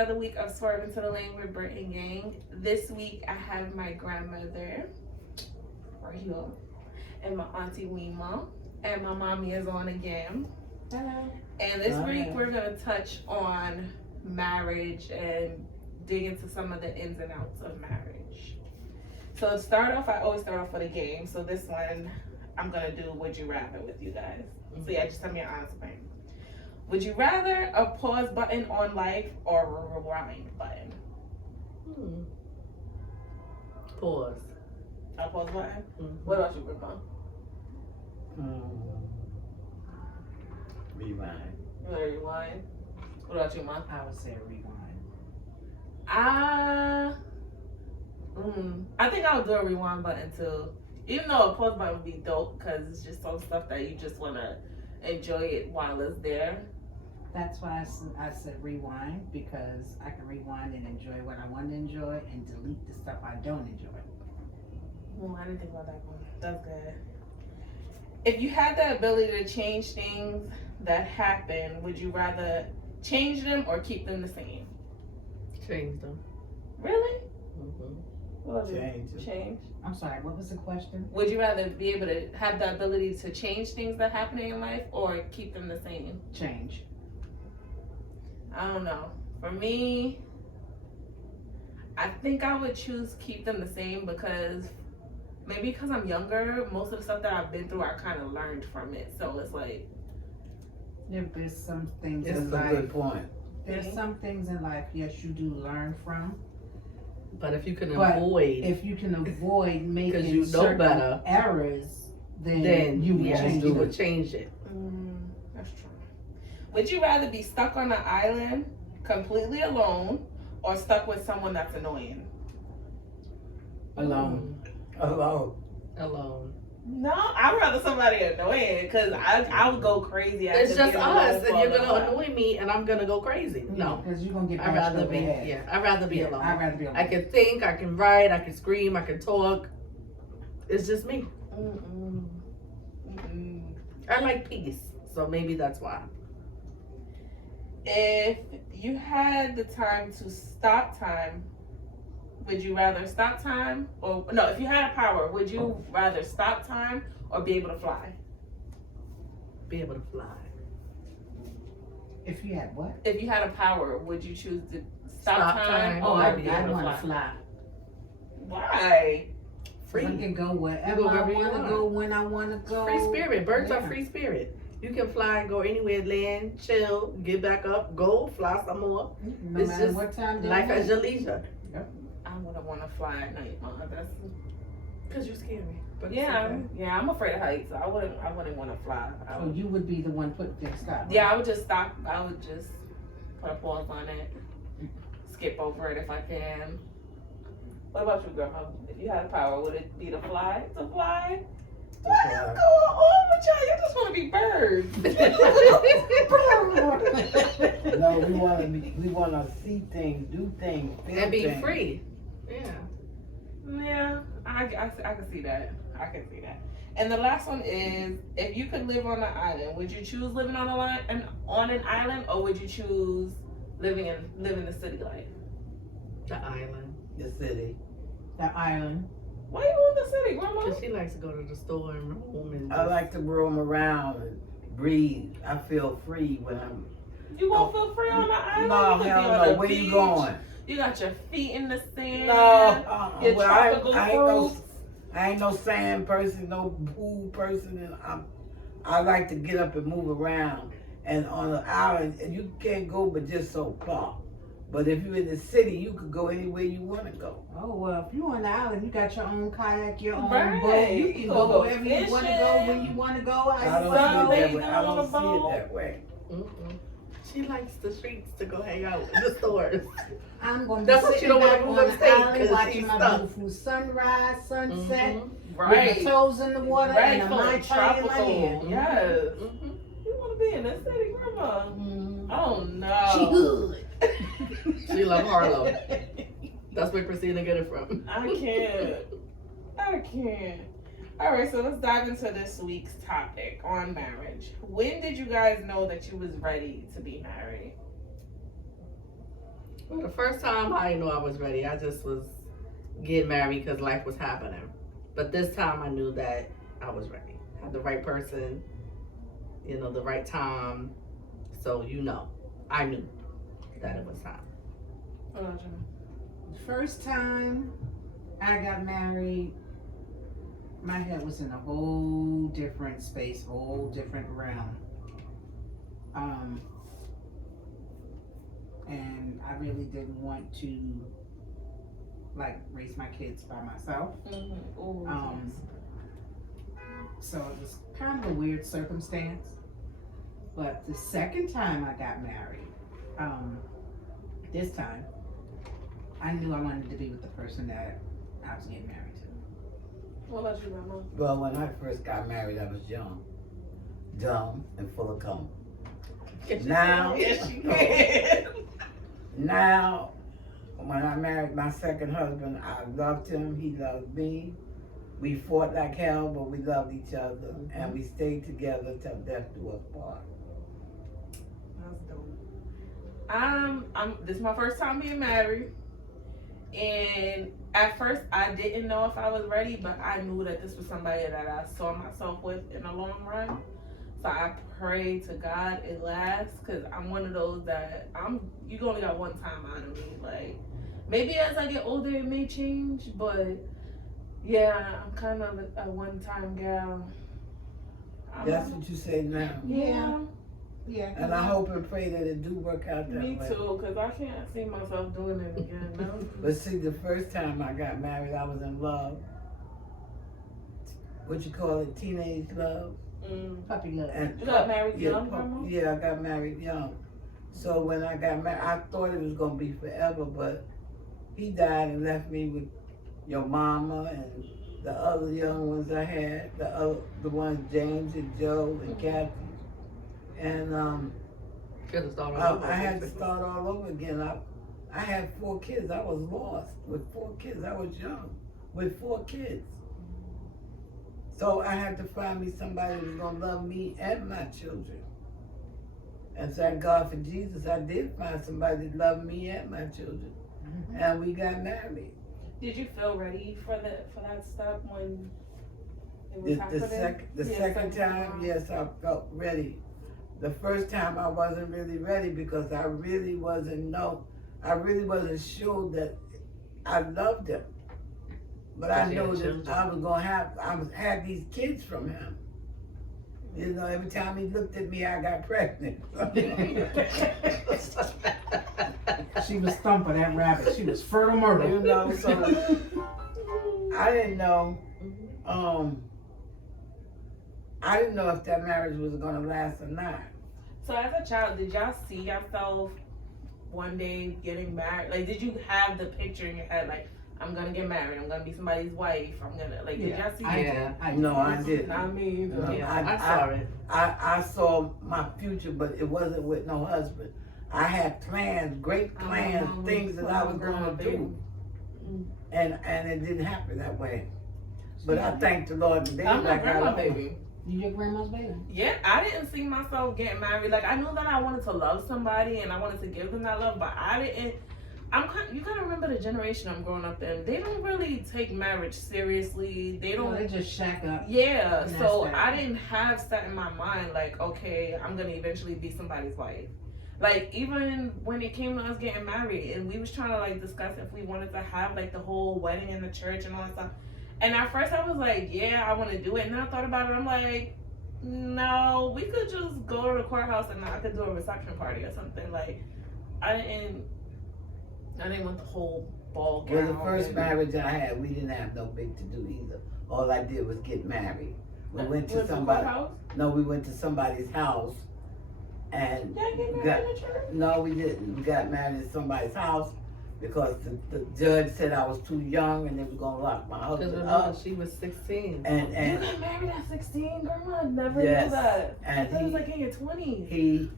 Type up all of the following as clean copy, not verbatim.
another week of Swerve into the Lane with Britt and Gang. This week I have my grandmother right here and my Auntie Wima, and my mommy is on again. Hello. And this week we're gonna touch on marriage and dig into some of the ins and outs of marriage. So to start off, I always start off with a game. So this one, I'm gonna do Would You Rather with you guys. So yeah, just tell me your honest opinion. Would you rather a pause button on life or a rewind button? Pause. A pause button? Mm-hmm. What about you, Grandma? Rewind. You want to rewind? What about you, Mom? I would say rewind. I think I would do a rewind button too. Even though a pause button would be dope because it's just some stuff that you just want to enjoy it while it's there. That's why I said rewind, because I can rewind and enjoy what I want to enjoy and delete the stuff I don't enjoy. I didn't think about that one. That's good. If you had the ability to change things that happen, would you rather change them or keep them the same? Change them. Really? Mm-hmm. What was Change it? it. Change. I'm sorry, what was the question? Would you rather be able to have the ability to change things that happen in your life or keep them the same? Change. I don't know. For me, I think I would choose keep them the same because maybe because I'm younger, most of the stuff that I've been through, I kind of learned from it. So it's like, There's some things That's a in life. good point. There's some things in life, yes, you do learn from. But if you can But avoid, If you can avoid making you know certain better, errors, then you would yes, change you them. would change it. that's true. Would you rather be stuck on an island completely alone or stuck with someone that's annoying? Alone. Alone. Alone. No, I'd rather somebody annoying because I would go crazy. after It's just being alone us, for and a you're little gonna while. annoy me, and I'm gonna go crazy. No, Because you're going to get I'd bashed rather over be. the head. Yeah, I'd rather be alone. I'd rather be alone. I can think, I can write, I can scream, I can talk. It's just me. I like peace, so maybe that's why. If you had the time to stop time, would you rather stop time or no? If you had a power, would you rather stop time or be able to fly? Be able to fly. If you had what? If you had a power, would you choose to stop time Oh, or I'd be able want to to fly? fly. Why? Free. I can go wherever You go I wherever you want to want. go, when I want to go. Free spirit. Birds are Yeah. free spirit. You can fly, go anywhere, land, chill, get back up, go, fly some more. No It's matter just what time. Life at your leisure. I wouldn't want to fly at night, Mom. That's Cause you scare me. But yeah. I'm afraid of heights, so I wouldn't want to fly. So you would be the one putting things stop. Yeah, I would just stop. I would just put a pause on it, skip over it if I can. What about you, Grandma? If you had power, would it be to fly? To fly? What is going on with y'all? You just want to be birds. No, we want to see things, do things, feel And be things. free. Yeah. Yeah, I can see that. I can see that. And the last one is, if you could live on an island, would you choose living on an island, or would you choose living the city life? The island. The city. The island. Why you in the city, Grandma? Cause she likes to go to the store and roam and I like to roam around and breathe. I feel free when I'm. You won't feel free on the island? No, You could be hell on no. the Where beach. you going? You got your feet in the sand. No, Your well, tropical fruits. I ain't no sand person, no pool person, and I like to get up and move around. And on an island, you can't go but just so far. But if you're in the city, you could go anywhere you want to go. Oh, well, if you're on the island, you got your own kayak, your own Right. boat. You can You go go wherever you want to go, fishing. when you want to go, how I you don't want to see go. it that way. I don't see it that way. Mm-mm. She likes the streets to go hang out in the stores. I'm going to That's be what sitting you don't wanna back move on the upstate, island 'cause watching she's my stuck. beautiful sunrise, sunset, Mhm. with Right. my toes in the water Right, and a full Mai of Tai in my tropical. hand. Yes. Mhm. You want to be in the city, Grandma? Mm. Oh no. She hood. She love Harlem. That's where Christina get it from. I can't. All right, so let's dive into this week's topic on marriage. When did you guys know that you was ready to be married? Well, the first time I didn't know I was ready. I just was getting married because life was happening. But this time I knew that I was ready. Had the right person, the right time. So I knew that it was time. First time I got married, my head was in a whole different space, whole different realm. And I really didn't want to raise my kids by myself. So it was kind of a weird circumstance. But the second time I got married, this time, I knew I wanted to be with the person that I was getting married to. What about you, Mama? Well, when I first got married, I was young, dumb, and full of cum. Now, Yes, you can. now, when I married my second husband, I loved him. He loved me. We fought like hell, but we loved each other, and we stayed together till death do us part. That's dope. This is my first time being married, and at first I didn't know if I was ready, but I knew that this was somebody that I saw myself with in the long run. So I pray to God it lasts, because I'm one of those that you only got one time out of me. Like, maybe as I get older it may change, but yeah, I'm kind of a one-time gal. That's what you say now. Yeah. Yeah. And I hope and pray that it do work out that Me way. too, because I can't see myself doing it again. No. But see, the first time I got married, I was in love. What you call it, teenage love. Puppy love. And You got married young, yeah, Grandma? yeah, I got married young. So when I got married, I thought it was gonna be forever, but he died and left me with your mama and the other young ones I had, the ones James and Joe and Kathy. And I had to start all over again. I had 4 kids. I was lost with 4 kids. I was young with 4 kids. So I had to find me somebody that was gonna love me and my children. And thank God for Jesus, I did find somebody that loved me and my children. And we got married. Did you feel ready for that step when it was happening? The second time, yes, I felt ready. The first time I wasn't really ready because I really wasn't sure that I loved him. But I know that I had these kids from him. Every time he looked at me, I got pregnant. She was thumping that rabbit. She was fertile myrtle. So I didn't know. I didn't know if that marriage was gonna last or not. So as a child, did y'all see yourself one day getting married? Like, did you have the picture in your head, like, I'm gonna get married, I'm gonna be somebody's wife, did y'all see that? I didn't. Not me either. No, Yeah, I saw it. I saw my future, but it wasn't with no husband. I had plans, great plans, things that I was gonna do. And it didn't happen that way. But I thank the Lord today. I'm not like I grandma know. baby. You your grandma's baby. Yeah, I didn't see myself getting married. Like, I knew that I wanted to love somebody and I wanted to give them that love, but I didn't. You gotta remember the generation I'm growing up in. They don't really take marriage seriously. They don't. They just shack up. Yeah, And so that's that. I didn't have that in my mind. Like, okay, I'm gonna eventually be somebody's wife. Like, even when it came to us getting married, and we was trying to discuss if we wanted to have the whole wedding in the church and all that stuff. And at first I was like, yeah, I want to do it. And then I thought about it. I'm like, no, we could just go to the courthouse and I could do a reception party or something. Like, I didn't want the whole ball gown. Well, the first marriage I had, we didn't have no big to do either. All I did was get married. We went to somebody. No, we went to somebody's house, and Y'all get married in the church? no, we didn't. We got married at somebody's house because the judge said I was too young and they was gonna lock my husband up. She was 16. You And got married at 16, Grandma? I never Yes, knew that. and That was in your 20s.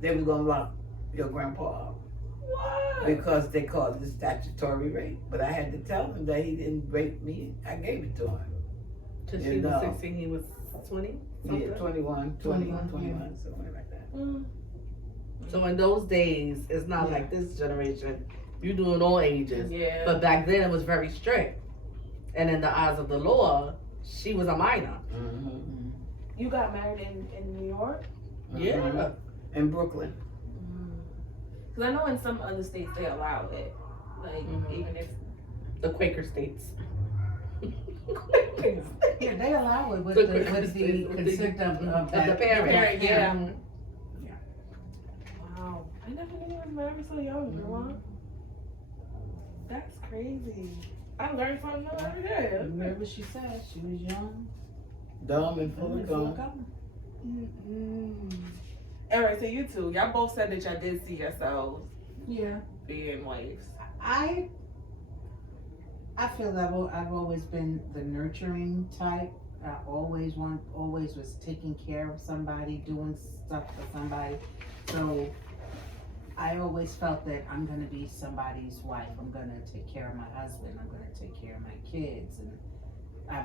they was gonna lock your grandpa up. What? Because they called it statutory rape. But I had to tell him that he didn't rape me. I gave it to him. Till You she was know. 16, he was 20? Yeah, 21, Something. something like that. So in those days, it's not Yeah. like this generation. You doing all ages. Yeah. But back then it was very strict. And in the eyes of the law, she was a minor. Mm-hmm. You got married in New York? Yeah. In Brooklyn. Because I know in some other states they allow it. Like, even if. The Quaker states. Yeah, they allow it with Good the Christmas. consent of Of that the parent. Parent, yeah. Yeah. Wow. I never knew you was married so young, girl. That's crazy. I learned something new every day. Remember what she said? She was young. Dumb and full of gum. Alright, so you two, y'all both said that y'all did see yourselves Yeah. being wives. I feel that I've always been the nurturing type. I always was taking care of somebody, doing stuff for somebody. So I always felt that I'm gonna be somebody's wife. I'm gonna take care of my husband. I'm gonna take care of my kids, and I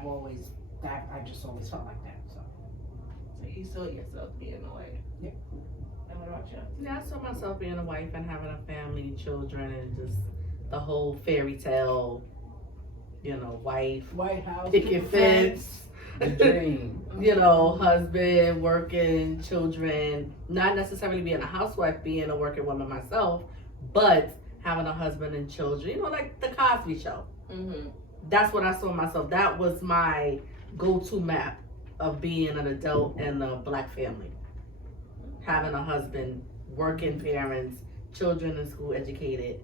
just always felt like that. So You saw yourself being a wife. Yeah. And what about you? Yeah, I saw myself being a wife and having a family, children, and just the whole fairy tale, wife, White House. picket fence, The dream. husband, working, children, not necessarily being a housewife, being a working woman myself, but having a husband and children, like the Cosby Show. Mm-hmm. That's what I saw myself. That was my go-to map of being an adult in a black family. Having a husband, working parents, children in school, educated.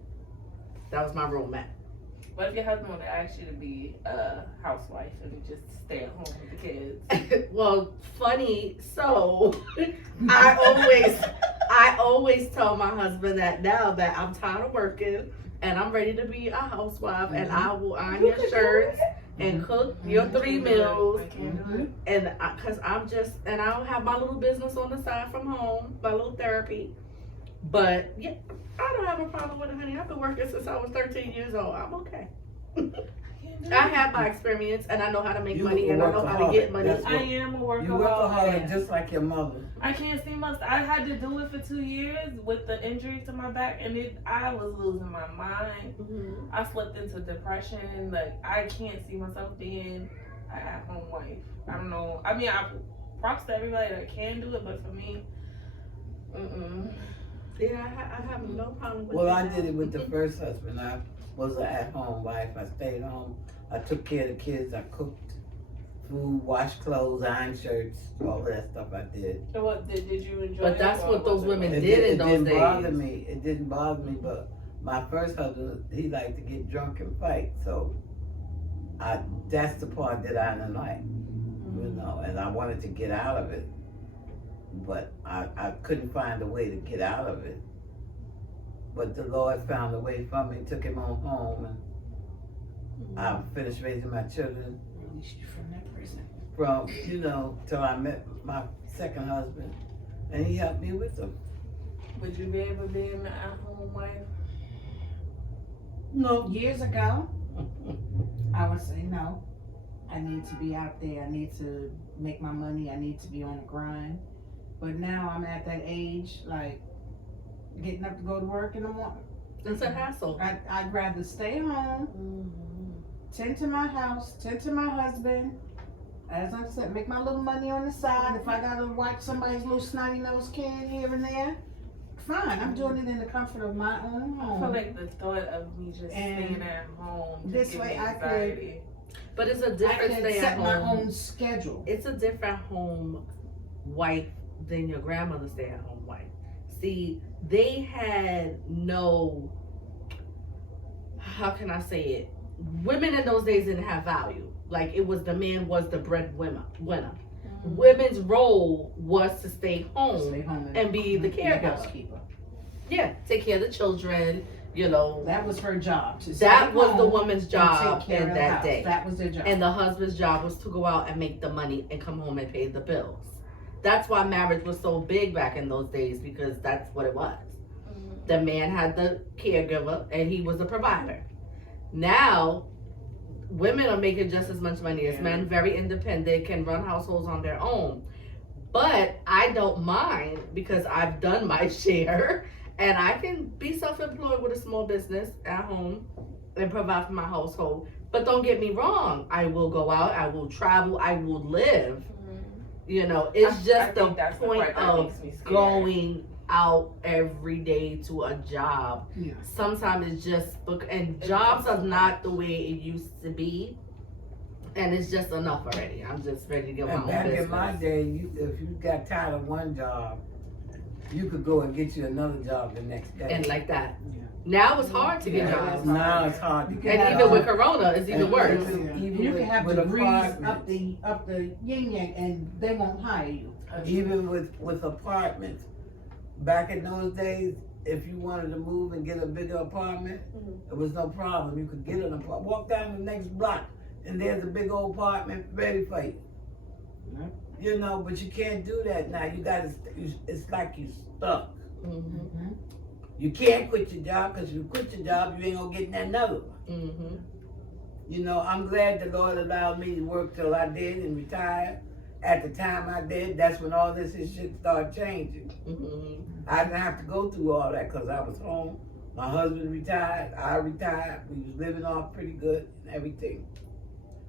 That was my roadmap. What if your husband would ask you to be a housewife and just stay at home with the kids? Well, funny. So I always tell my husband that now that I'm tired of working and I'm ready to be a housewife, and I will iron your shirts and cook your 3 meals. I can't do it. And I'll have my little business on the side from home, my little therapy. But yeah, I don't have a problem with it, honey. I've been working since I was 13 years old. I'm okay. I have my experience, and I know how to make money, and I know how to get money. That's I am a You workaholic. workaholic just like your mother. I can't see much. I had to do it for 2 years with the injury to my back, and I was losing my mind. Mm-hmm. I slipped into depression. Like, I can't see myself being an at-home wife. I don't know. I mean, props to everybody that can do it, but for me, Yeah, I have no problem with Well, that. I did it with the first husband. I was an at-home wife. I stayed home. I took care of the kids. I cooked food, washed clothes, ironed shirts, all that stuff I did. So what did you enjoy? But that's it, or what those was it women like- did in It those didn't days. bother me. It didn't bother me, but my first husband, he liked to get drunk and fight. So that's the part that I didn't like, and I wanted to get out of it. But I couldn't find a way to get out of it. But the Lord found a way for me, took him on home, and I finished raising my children released you from that prison. from, till I met my second husband, and he helped me with them. Would you be able to be an at-home wife? No. Years ago, I would say no. I need to be out there. I need to make my money. I need to be on the grind. But now I'm at that age, like getting up to go to work in the morning. It's a hassle. I'd rather stay home, tend to my house, tend to my husband. As I said, make my little money on the side. If I gotta watch somebody's little snotty nosed kid here and there, fine. I'm doing it in the comfort of my own I home. feel like the thought of me just staying at home just this give way me I could- anxiety. But it's a I different can stay at set my home. own schedule. It's a different home wife than your grandmother's stay at home wife. See, they had no, how can I say it? Women in those days didn't have value. Like, it was the man was the breadwinner. Women's role was to stay home. Stay home and be the caregiver. housekeeper. Yeah, take care of the children, That was her job. To That stay was the home woman's and job take care in of the that house. day. That was their job. And the husband's job was to go out and make the money and come home and pay the bills. That's why marriage was so big back in those days, because that's what it was. The man had the caregiver and he was the provider. Now, women are making just as much money as men, very independent, can run households on their own. But I don't mind because I've done my share and I can be self-employed with a small business at home and provide for my household. But don't get me wrong, I will go out, I will travel, I will live. You know, it's I just the think that's the point part that of makes me scared. going out every day to a job. Yeah. Sometimes it's just, and jobs are not the way it used to be. And it's just enough already. I'm just ready to get my And own back business. in my day, if you got tired of one job, you could go and get you another job the next day. And like that. Yeah. Now it's hard to get Yeah, jobs. now it's hard to get And jobs. even with Corona, it's even And worse. even You with- can have with degrees apartments. up the yin yang, and they won't hire you. Even with apartments, back in those days, if you wanted to move and get a bigger apartment, it was no problem. You could get an apartment. Walk down the next block, and there's a big old apartment ready for you. Yep. You know, but you can't do that now. You gotta. It's like you stuck. Mm-hmm. You can't quit your job because if you quit your job, you ain't gonna get another one. Mm-hmm. You know, I'm glad the Lord allowed me to work till I did and retire. At the time I did, that's when all this shit started changing. Mm-hmm. I didn't have to go through all that because I was home. My husband retired, I retired. We was living off pretty good and everything.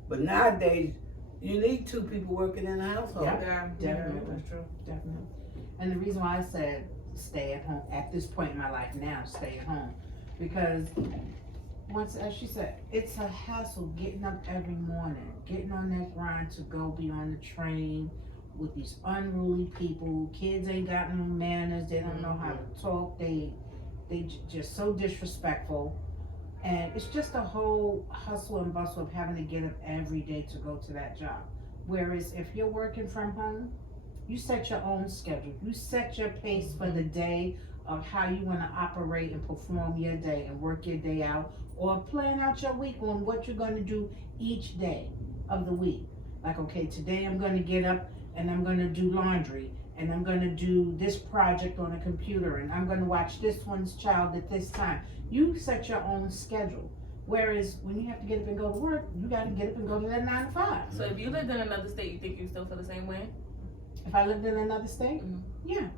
But nowadays, you need two people working in a household. Yeah, Definitely. that's true. Definitely. And the reason why I said stay at home at this point in my life now, stay at home, because once, as she said, it's a hassle getting up every morning, getting on that grind to go be on the train with these unruly people. Kids ain't got no manners. They don't know how to talk. They just so disrespectful. And it's just a whole hustle and bustle of having to get up every day to go to that job. Whereas if you're working from home, you set your own schedule. You set your pace for the day of how you want to operate and perform your day and work your day out, or plan out your week on what you're going to do each day of the week. Like, okay, today I'm going to get up and I'm going to do laundry, and I'm going to do this project on a computer, and I'm going to watch this one's child at this time. You set your own schedule. Whereas when you have to get up and go to work, you got to get up and go to that 9 to 5. So if you lived in another state, you think you still feel the same way? If I lived in another state, Mhm. yeah.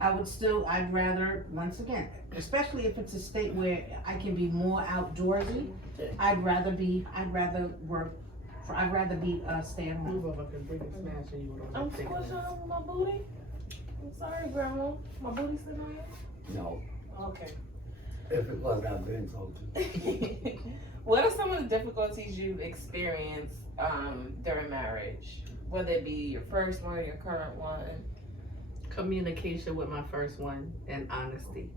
I'd rather, once again, especially if it's a state where I can be more outdoorsy, I'd rather be a stay at home. Move over because they can smash and you would I'm only think of squishing it. over my booty. I'm sorry, Grandma. My booty's sitting on you? No, Okay. if it was, I'd been told you. What are some of the difficulties you've experienced during marriage? Whether it be your first one or your current one? Communication with my first one and honesty.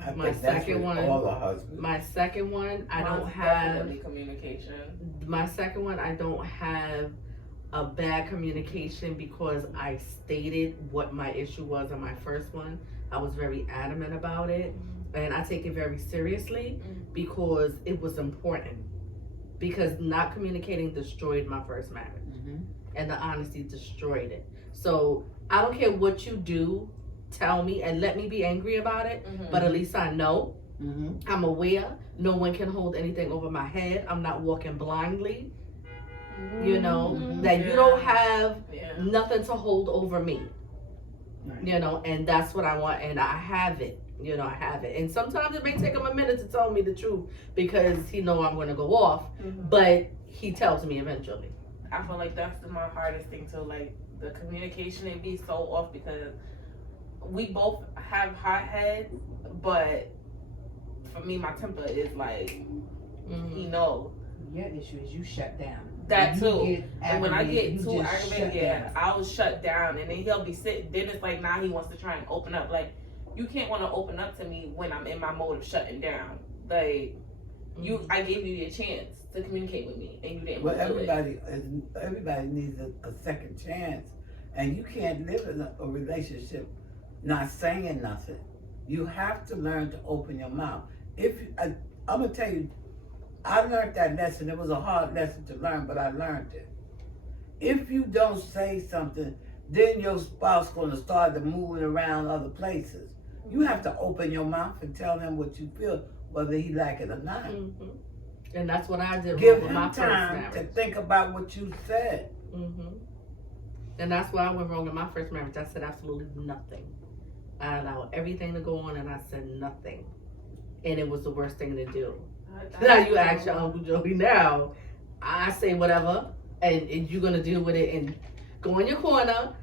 I My think that's second with one- all the husbands. My second one, I don't Mine's have. definitely communication. My second one, I don't have a bad communication because I stated what my issue was on my first one. I was very adamant about it, and I take it very seriously because it was important. Because not communicating destroyed my first marriage, and the honesty destroyed it. So I don't care what you do, tell me and let me be angry about it, but at least I know. I'm aware. No one can hold anything over my head. I'm not walking blindly. You know, that you don't have nothing to hold over me. Right. You know, and that's what I want, and I have it. You know, I have it. And sometimes it may take him a minute to tell me the truth because he know I'm going to go off, but he tells me eventually. I feel like that's my hardest thing too. Like the communication, it be so off because we both have hot heads, but for me, my temper is like, he knows. Your issue is you shut down. That When you too. get And when I aggravated, get you too just aggravated, shut down. I'll shut down, and then he'll be sitting. Then it's like now he wants to try and open up. Like you can't want to open up to me when I'm in my mode of shutting down. Like I gave you your chance to communicate with me, and you didn't. Well, do it. everybody needs a second chance, and you can't live in a relationship not saying nothing. You have to learn to open your mouth. I'm gonna tell you, I learned that lesson. It was a hard lesson to learn, but I learned it. If you don't say something, then your spouse gonna start to moving around other places. You have to open your mouth and tell him what you feel, whether he like it or not. And that's what I did Give with him my first time to marriage. think about what you said. And that's why I went wrong in my first marriage. I said absolutely nothing. I allowed everything to go on and I said nothing. And it was the worst thing to do. Now you ask your Uncle Joey now, I say whatever and you're gonna deal with it and go in your corner,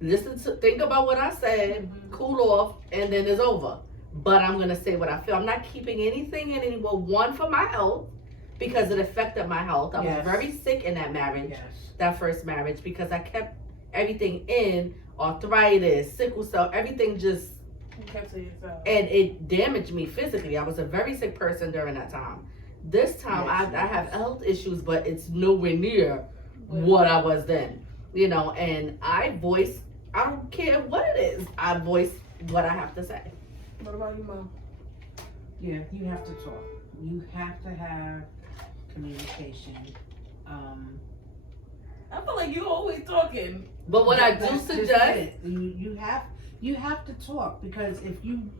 think about what I said, cool off, and then it's over. But I'm gonna say what I feel. I'm not keeping anything in anymore. One, for my health, because it affected my health. I was very sick in that marriage, that first marriage, because I kept everything in, arthritis, sickle cell, everything just kept to yourself. And it damaged me physically. I was a very sick person during that time. This time I have health issues, but it's nowhere near what I was then. You know, and I don't care what it is, I voice what I have to say. What about you, Mom? Yeah, you have to talk. You have to have communication. I feel like you always talking. But what I do That's just suggest, it. You have to talk, because if you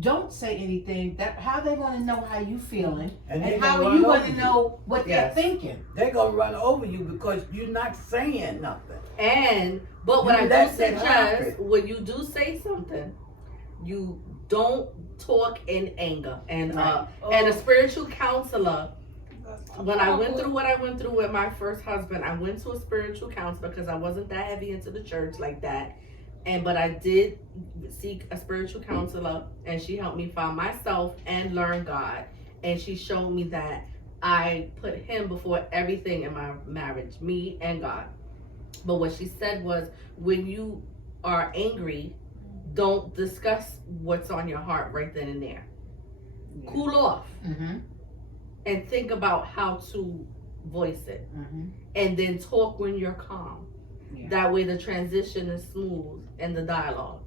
don't say anything, that how they gonna know how you feeling, and how are you gonna know what they're thinking? They're gonna run over you because you're not saying nothing. But what I do suggest, when you do say something, you don't talk in anger. And and a spiritual counselor, when I went through what I went through with my first husband, I went to a spiritual counselor because I wasn't that heavy into the church like that. But I did seek a spiritual counselor, and she helped me find myself and learn God. And she showed me that I put him before everything in my marriage, me and God. But what she said was, when you are angry, don't discuss what's on your heart right then and there. Yeah. Cool off. And think about how to voice it. And then talk when you're calm. Yeah. That way the transition is smooth in the dialogue.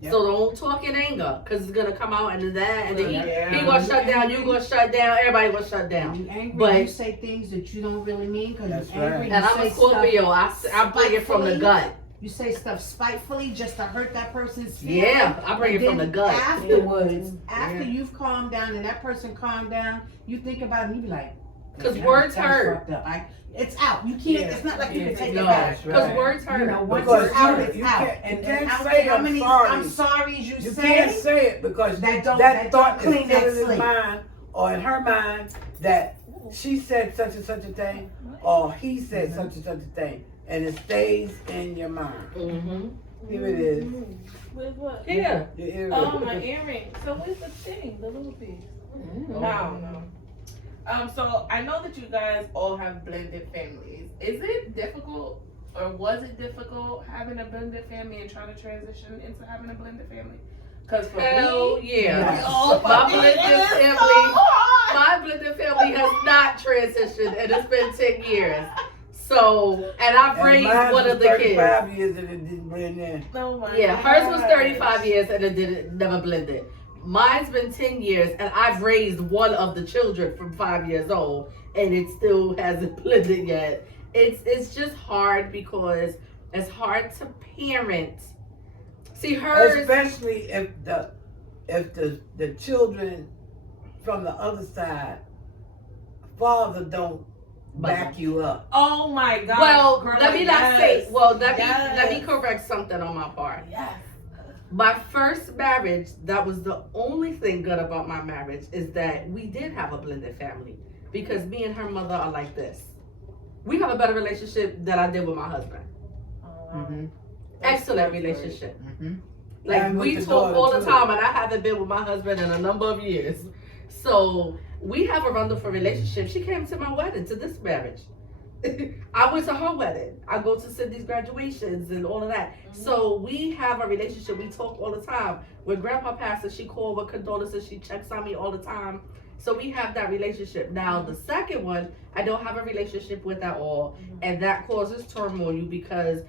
Yep. So don't talk in anger, because it's going to come out and that, and then he going to shut down, you going to shut down, everybody going to shut down. When you're angry, you say things that you don't really mean, because you're angry. And I'm a Scorpio, I bring it from the gut. You say stuff spitefully just to hurt that person's feelings. Yeah, I bring it from the gut. Afterwards, after you've calmed down and that person calmed down, you think about it and you be like, because words hurt. It's out. You can't. It's not like you can take it back. Because words hurt. You know, once it's out, it's out. And can't say how many I'm sorry you say. You can't say it because that thought is still in his mind or in her mind that she said such and such a thing or he said such and such a thing, and it stays in your mind. Here it is. With what? Yeah. Oh, my earring. So where's the thing? The little piece? No. So I know that you guys all have blended families. Is it difficult, or was it difficult having a blended family and trying to transition into having a blended family? Because for me, my blended family has not transitioned, and it's been 10 years. So, and I've raised one of the kids. 35 years and it didn't blend in. Hers was 35 years and it never blended. Mine's been 10 years, and I've raised one of the children from 5 years old, and it still hasn't blended yet. It's just hard because it's hard to parent. See, hers, especially if the children from the other side, father don't back you up. Oh my God! Well, let me not say. Well, let me correct something on my part. Yes. My first marriage, that was the only thing good about my marriage, is that we did have a blended family, because me and her mother are like this. We have a better relationship than I did with my husband. Excellent relationship. Like, and we talk all the time, and I haven't been with my husband in a number of years. So we have a wonderful relationship. She came to my wedding, to this marriage. I went to her wedding. I go to Cindy's graduations and all of that. So we have a relationship. We talk all the time. When Grandpa passes, she calls with condolences. She checks on me all the time. So we have that relationship. Now, the second one, I don't have a relationship with at all. And that causes turmoil because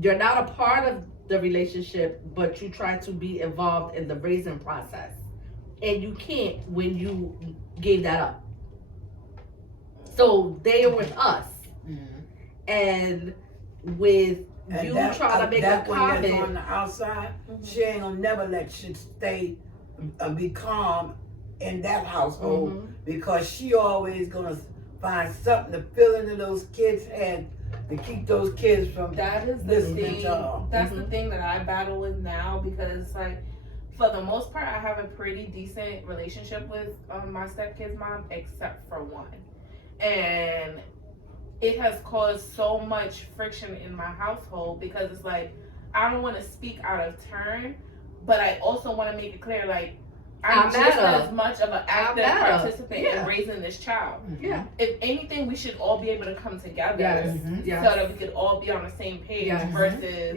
you're not a part of the relationship, but you try to be involved in the raising process. And you can't when you gave that up. So they are with us. And with and you trying to make a comment that's on the outside, she ain't gonna never let shit stay be calm in that household because she always gonna find something to fill into those kids' head to keep those kids from That is the listening thing. to her. That's the thing that I battle with now, because like, for the most part, I have a pretty decent relationship with my stepkid's mom, except for one, and it has caused so much friction in my household, because it's like, I don't want to speak out of turn, but I also want to make it clear, like, I'm just as much of an active participant in raising this child. Yeah. If anything, we should all be able to come together Yes. so that we could all be on the same page versus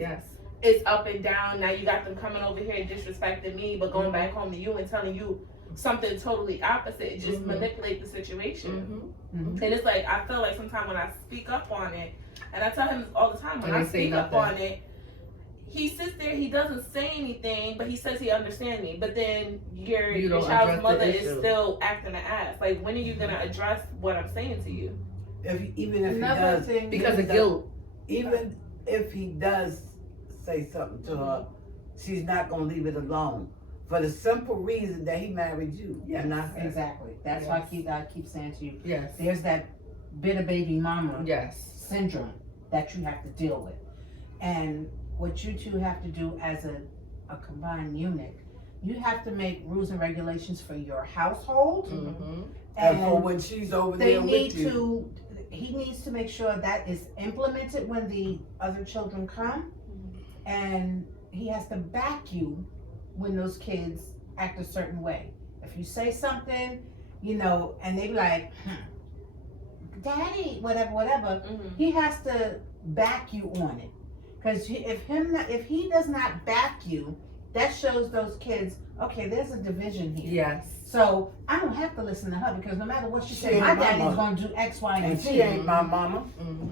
it's up and down. Now you got them coming over here and disrespecting me, but going back home to you and telling you something totally opposite. Just manipulate the situation. And it's like, I feel like sometimes when I speak up on it, and I tell him all the time, when I speak up on it, he sits there, he doesn't say anything, but he says he understands me. But then your child's mother is still acting an ass. Like, when are you gonna address what I'm saying to you? Even if he does, because of guilt. Even if he does say something to her, she's not gonna leave it alone. For the simple reason that he married you. Yeah, not her. exactly. That's why I keep saying to you, Yes. there's that bitter baby mama syndrome that you have to deal with. And what you two have to do as a combined unit, you have to make rules and regulations for your household. And for when she's over there with you. He needs to make sure that is implemented when the other children come. And he has to back you when those kids act a certain way. If you say something, and they be like, Daddy, whatever, he has to back you on it. Because if he does not back you, that shows those kids, okay, there's a division here. Yes. So I don't have to listen to her, because no matter what she says, my daddy's going to do X, Y, and Z. She ain't my mama.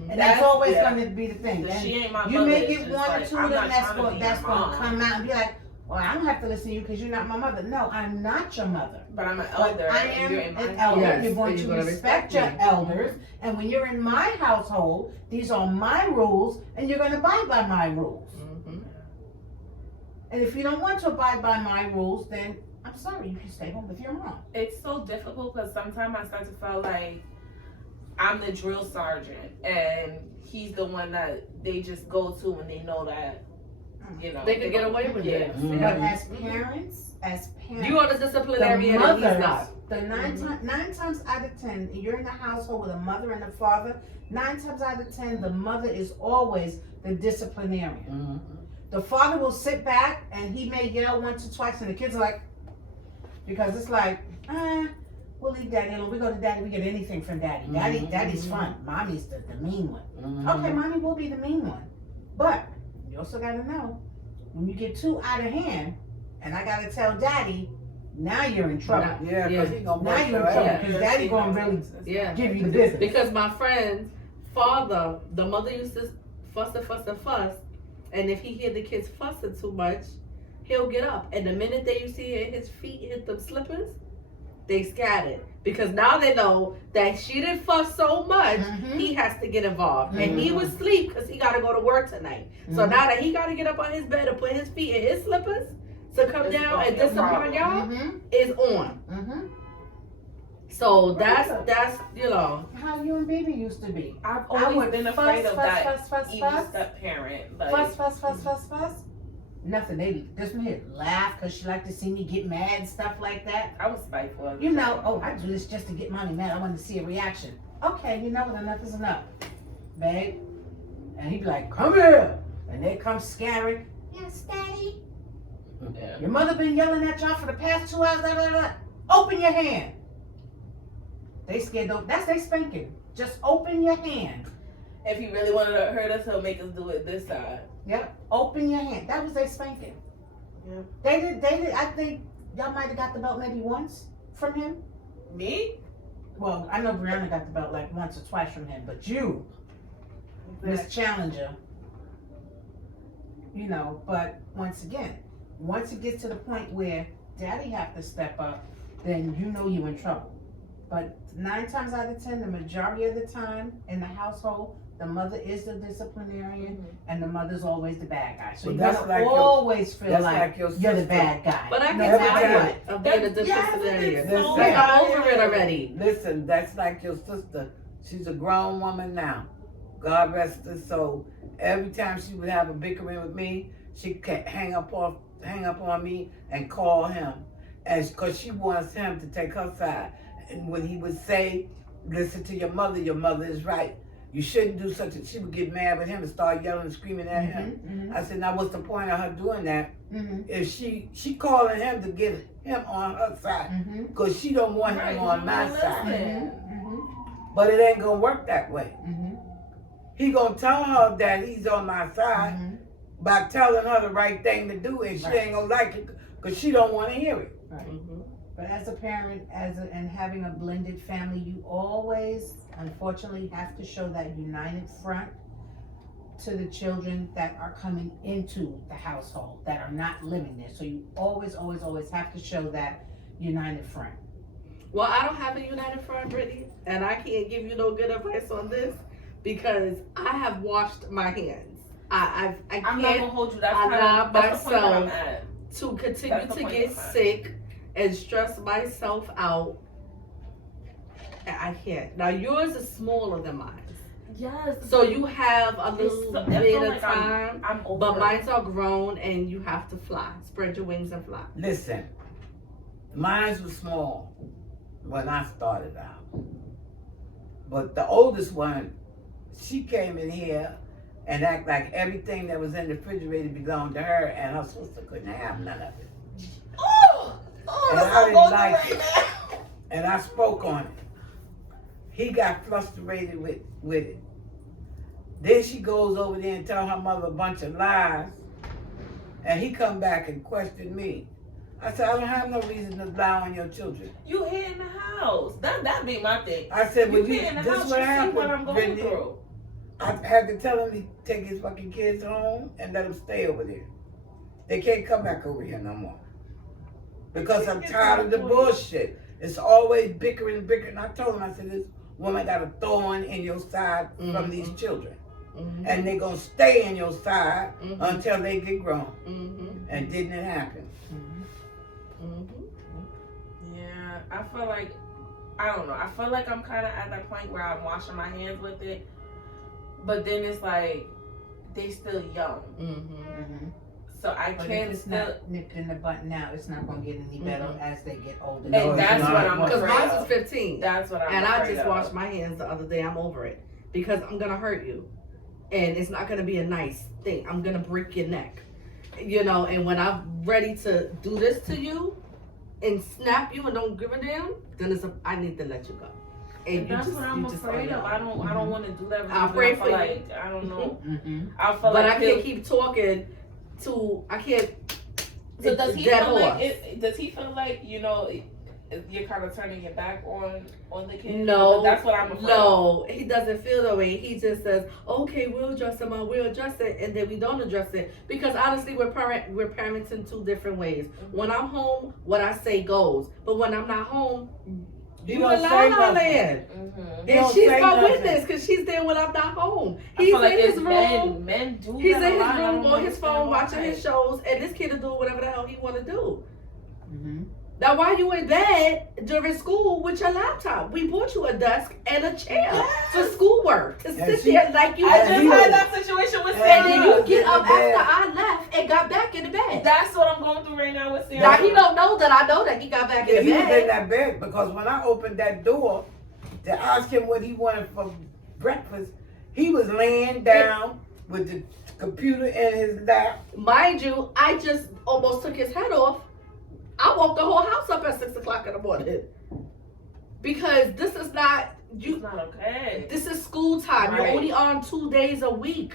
And that's always going to be the thing. She ain't my you mother. may get one or two of them that's going to come out and be like, well, I don't have to listen to you because you're not my mother. No, I'm not your mother. But I'm an elder. I am an elder. Yes, you're going to respect your elders. And when you're in my household, these are my rules, and you're going to abide by my rules. And if you don't want to abide by my rules, then I'm sorry, you can stay home with your mom. It's so difficult because sometimes I start to feel like I'm the drill sergeant, and he's the one that they just go to when they know that, they can get away with it. But as parents, you are the disciplinarian, and he's not. The nine times out of 10, you're in the household with a mother and a father. 9 times out of 10, the mother is always the disciplinarian. The father will sit back and he may yell once or twice, and the kids are like, because it's like, we'll leave daddy alone. We go to daddy, we get anything from daddy. Daddy's fun. Mommy's the mean one. Okay, mommy will be the mean one. But you also gotta know, when you get too out of hand, and I gotta tell daddy, now you're in trouble. Yeah, because he's gonna now you're in trouble, because daddy gonna really give you the business. Because my friend's father, the mother used to fuss. And if he hear the kids fussing too much, he'll get up. And the minute you see his feet hit the slippers, they scattered. Because now they know that she didn't fuss so much, he has to get involved. And he would sleep because he got to go to work tonight. So now that he got to get up on his bed and put his feet in his slippers to come down and discipline y'all, is on. So that's how you and baby used to be. I've always been afraid of that evil step parent. Fuss. Nothing. They just here laugh because she like to see me get mad and stuff like that. I was spiteful. I do this just to get mommy mad. I want to see a reaction. Okay, you know what? Enough is enough, babe. And he'd be like, "Come here," and they come scaring. Yes, daddy. Yeah. Your mother been yelling at y'all for the past 2 hours. Blah, blah, blah. Open your hand. They scared though. That's they spanking. Just open your hand. If he really wanted to hurt us, he'll make us do it this side. Yep. Open your hand. That was they spanking. Yeah. They did. I think y'all might have got the belt maybe once from him. Me? Well, I know Brianna got the belt like once or twice from him, but you, Miss Challenger, but once again, once it gets to the point where daddy have to step up, then you're in trouble. But 9 times out of 10, the majority of the time in the household, the mother is the disciplinarian, and the mother's always the bad guy. So you're gonna always feel like you're the bad guy. But I can tell of being a disciplinarian. I'm over it already. Listen, that's like your sister. She's a grown woman now. God rest her soul. Every time she would have a bickering with me, she could hang up on me and call him, and because she wants him to take her side. And when he would say, "Listen to your mother is right. You shouldn't do such a," she would get mad with him and start yelling and screaming at him. I said, now what's the point of her doing that? If she calling him to get him on her side, because she don't want him on my side. But it ain't gonna work that way. He gonna tell her that he's on my side by telling her the right thing to do, and she ain't gonna like it because she don't want to hear it. But as a parent, and having a blended family, you always, unfortunately, have to show that united front to the children that are coming into the household, that are not living there. So you always, always, always have to show that united front. Well, I don't have a united front, Brittany, and I can't give you no good advice on this because I have washed my hands. I I'm not can't gonna hold you. That's allow that's the point that I'm myself at. to continue That's the to point get I'm at. sick and stress myself out. I can't. Now yours is smaller than mine. Yes. So you have a little I bit feel of like time, I'm over but it. mine's are grown and you have to fly. Spread your wings and fly. Listen, mine was small when I started out. But the oldest one, she came in here and act like everything that was in the refrigerator belonged to her, and her sister couldn't have none of it. Oh, And that's I what I'm didn't going like through it. right now. And I spoke on it. He got frustrated with it. Then she goes over there and tell her mother a bunch of lies, and he come back and question me. I said, I don't have no reason to lie on your children. You here in the house? That be my thing. I said, You well, here in the this house? is You what see happened, what I'm going Brittany. through. I had to tell him to take his fucking kids home and let them stay over there. They can't come back over here no more. Because I'm tired of the bullshit. It's always bickering. I told him, I said, this woman got a thorn in your side from these children. And they gonna stay in your side until they get grown. And didn't it happen? Yeah, I feel like, I don't know. I feel like I'm kind of at that point where I'm washing my hands with it. But then it's like, they still young. So I But can't if it's still. not nipped in the butt now, it's not gonna get any better as they get older. No, And it's that's not. what I'm Because afraid mine of. is 15. That's what I'm And I afraid just of. washed my hands the other day. I'm over it. Because I'm going to hurt you. And it's not going to be a nice thing. I'm going to break your neck. You know, and when I'm ready to do this to you and snap you and don't give a damn, then I need to let you go. And that's what I'm afraid of. I don't want to do that. I pray for you. Like, I don't know. I feel But like I can't keep talking I can't. So does he dead feel horse. like? Does he feel like you're kind of turning your back on the kid? No, Because that's what I'm afraid of. No, he doesn't feel that way. He just says, "Okay, we'll address it, Mom. We'll address it," and then we don't address it because honestly, we're parenting two different ways. When I'm home, what I say goes, but when I'm not home, you don't in la say la nothing. land. You And don't she's say my nothing. witness because she's there when I'm not home. I He's feel like in his it's room. Men do He's that in a lot. his I room don't on his phone understand watching why. his shows, and this kid is doing whatever the hell he want to do. Now, while you in bed during school with your laptop, we bought you a desk and a chair for schoolwork to sit there like you. I just he had was- that situation with And then Sarah. you was get in up the bed. after I left and got back in the bed. That's what I'm going through right now with Sarah. Now he don't know that I know that he got back Yeah, in he the was in bed. that bed because when I opened that door to ask him what he wanted for breakfast, he was laying down with the computer in his lap. Mind you, I just almost took his head off. I woke the whole house up at 6 o'clock in the morning because this is not It's you. not okay. This is school time. Right. You're only on 2 days a week.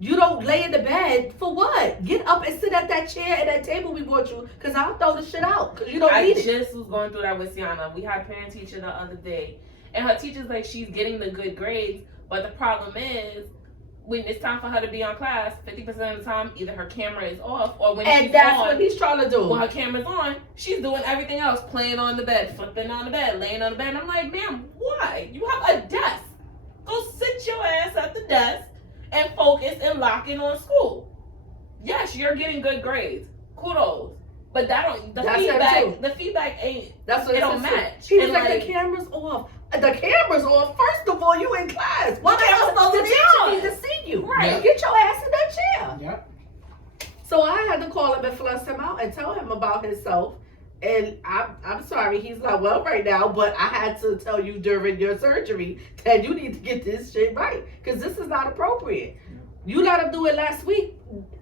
You don't lay in the bed for what? Get up and sit at that chair and that table we bought you because I'll throw the shit out because you don't I need it. just was going through that with Sienna. We had parent teacher the other day, and her teacher's like she's getting the good grades, but the problem is when it's time for her to be on class, 50% of the time either her camera is off or when And she's that's on. what he's trying to do. When her camera's on, she's doing everything else, playing on the bed, flipping on the bed, laying on the bed. And I'm like, ma'am, why? You have a desk. Go sit your ass at the desk and focus and lock in on school. Yes, you're getting good grades. Kudos. But that don't That's him too. the feedback ain't That's what it don't says too. match. He was And like, like- the camera's off. The camera's on. First of all, you in class. What The camera's supposed the to be teacher on. need to see you. Right. Yep. Get your ass in that chair. Yep. So I had to call him and flush him out and tell him about himself. And I'm sorry, he's not well right now, but I had to tell you during your surgery that you need to get this shit right. Because this is not appropriate. You let him do it last week,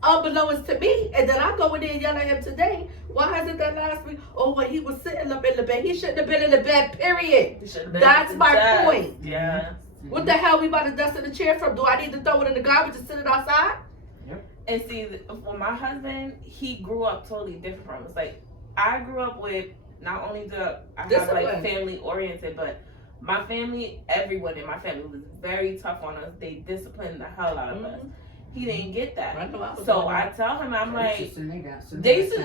unbeknownst to me, and then I go in there and yell at him today. Why hasn't that last week? Oh, when he was sitting up in the bed. He shouldn't have been in the bed, period. That's my point. Yeah. What the hell we about to dust in the chair from? Do I need to throw it in the garbage and sit it outside? And see, for my husband, he grew up totally different from us. Like, I grew up with, not only I have like family oriented, but my family, everyone in my family was very tough on us. They disciplined the hell out of us. He didn't get that. So I tell him, I'm like, they used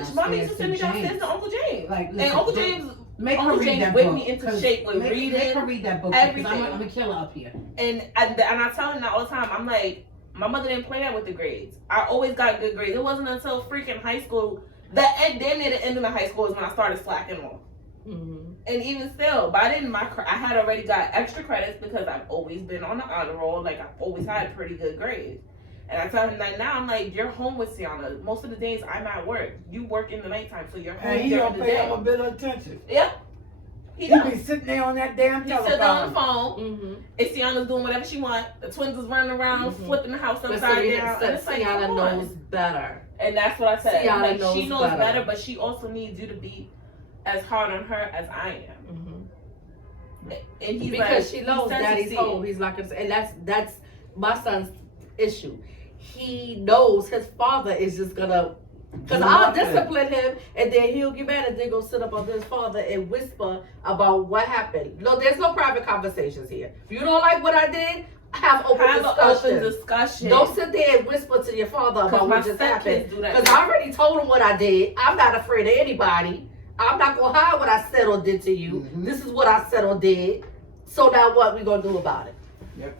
to, mommy used to send me downstairs to Uncle James. Like, And listen, Uncle James, make her Uncle read James that whipped book. me into shape with reading. Make her read that book. everything. I'm a killer up here. And I tell him that all the time. I'm like, my mother didn't play that with the grades. I always got good grades. It wasn't until freaking high school, damn near the end of the high school is when I started slacking off. Mm-hmm. And even still, but I had already got extra credits because I've always been on the honor roll. Like, I've always had pretty good grades. And I tell him that now. I'm like, you're home with Sienna. Most of the days I'm at work. You work in the nighttime, so you're home And he during don't the pay day. him a bit of attention. Yep. He He does. be sitting there on that damn He sits on the telephone. phone. Mm-hmm. And Sienna's doing whatever she wants. The twins is running around, flipping the house upside down. And it's like, Sienna come on. knows better. And that's what I said. Sienna Like, knows she knows better. better, but she also needs you to be as hard on her as I am. Mm-hmm. And he's Because like, she knows he starts to daddy's see home. it. He's not gonna say, and that's my son's issue. He knows his father is just gonna, because I'll discipline him and then he'll get mad and then go sit up on his father and whisper about what happened. No, there's no private conversations here. If you don't like what I did, have Have an discussion. open discussion. Don't sit there and whisper to your father about what just happened. Do that. Because I already told him what I did. I'm not afraid of anybody. I'm not gonna hide what I said or did to you. Mhm. This is what I said or did. So now what we gonna do about it?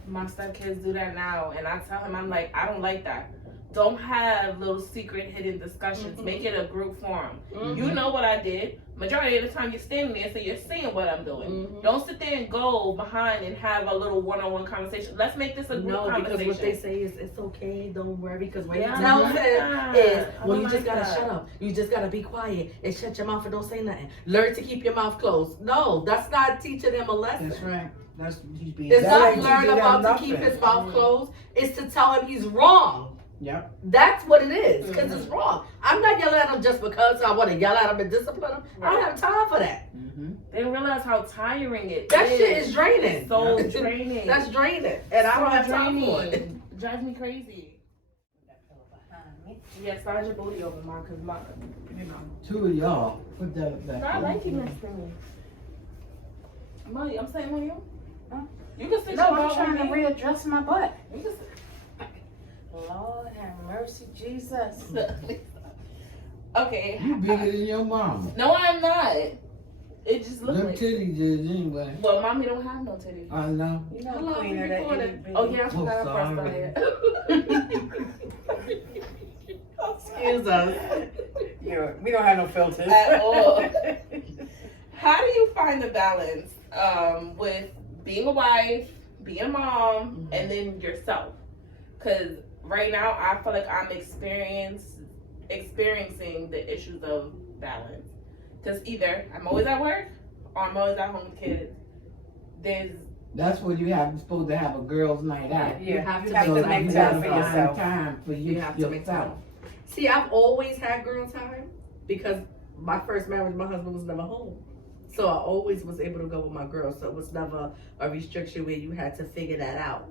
My stepkids do that now, and I tell him, I'm like, I don't like that. Don't have little secret hidden discussions. Mhm. Make it a group forum. Mhm. You know what I did. Majority of the time you're standing there, so you're seeing what I'm doing. Mhm. Don't sit there and go behind and have a little one-on-one conversation. Let's make this a group No, conversation. because what they say is it's okay, don't worry. Because what Yeah, he tells I like them that. is, I well, don't you just like gotta that. shut up. You just gotta be quiet and shut your mouth and don't say nothing. Learn to keep your mouth closed. No, that's not teaching them a lesson. That's right. That's he's being. It's That not ain't learn teaching them about to keep nothing. his mouth closed. It's to tell him he's wrong. Yep. That's what it is, because it's wrong. I'm not yelling at him just because I want to yell at him and discipline him. I don't have time for that. Mm-hmm. They don't realize how tiring it That is. shit is draining. It's so draining. That's draining, and I don't have time for it. It drives me crazy. Yeah, slide your booty over mine, cause my, you know. Two of y'all. Put that back. I like you next to me. Molly, I'm saying on you. Huh? You can sit No, your I'm butt trying on to me. readjust my butt. You can Lord have mercy, Jesus. sit. Okay. You bigger than your mama. No, I'm not. It just looks Them like. titties is anyway. Well, mommy don't have no titties. I know. You know, Hello, Queen of we that recording. itty bitty. Oh yeah, I Oh, forgot I pressed on it. Excuse us. We don't have no filters. At all. How do you find the balance with being a wife, being a mom, and then yourself? Because right now I feel like I'm experiencing the issues of balance. Because either I'm always at work or I'm always at home with kids. That's what you have. You're supposed to have a girls' night out. You have to have make to make time time for for yourself. Time for you, You have to make time. yourself. See, I've always had girl time because my first marriage, my husband was never home. So I always was able to go with my girls. So it was never a restriction where you had to figure that out.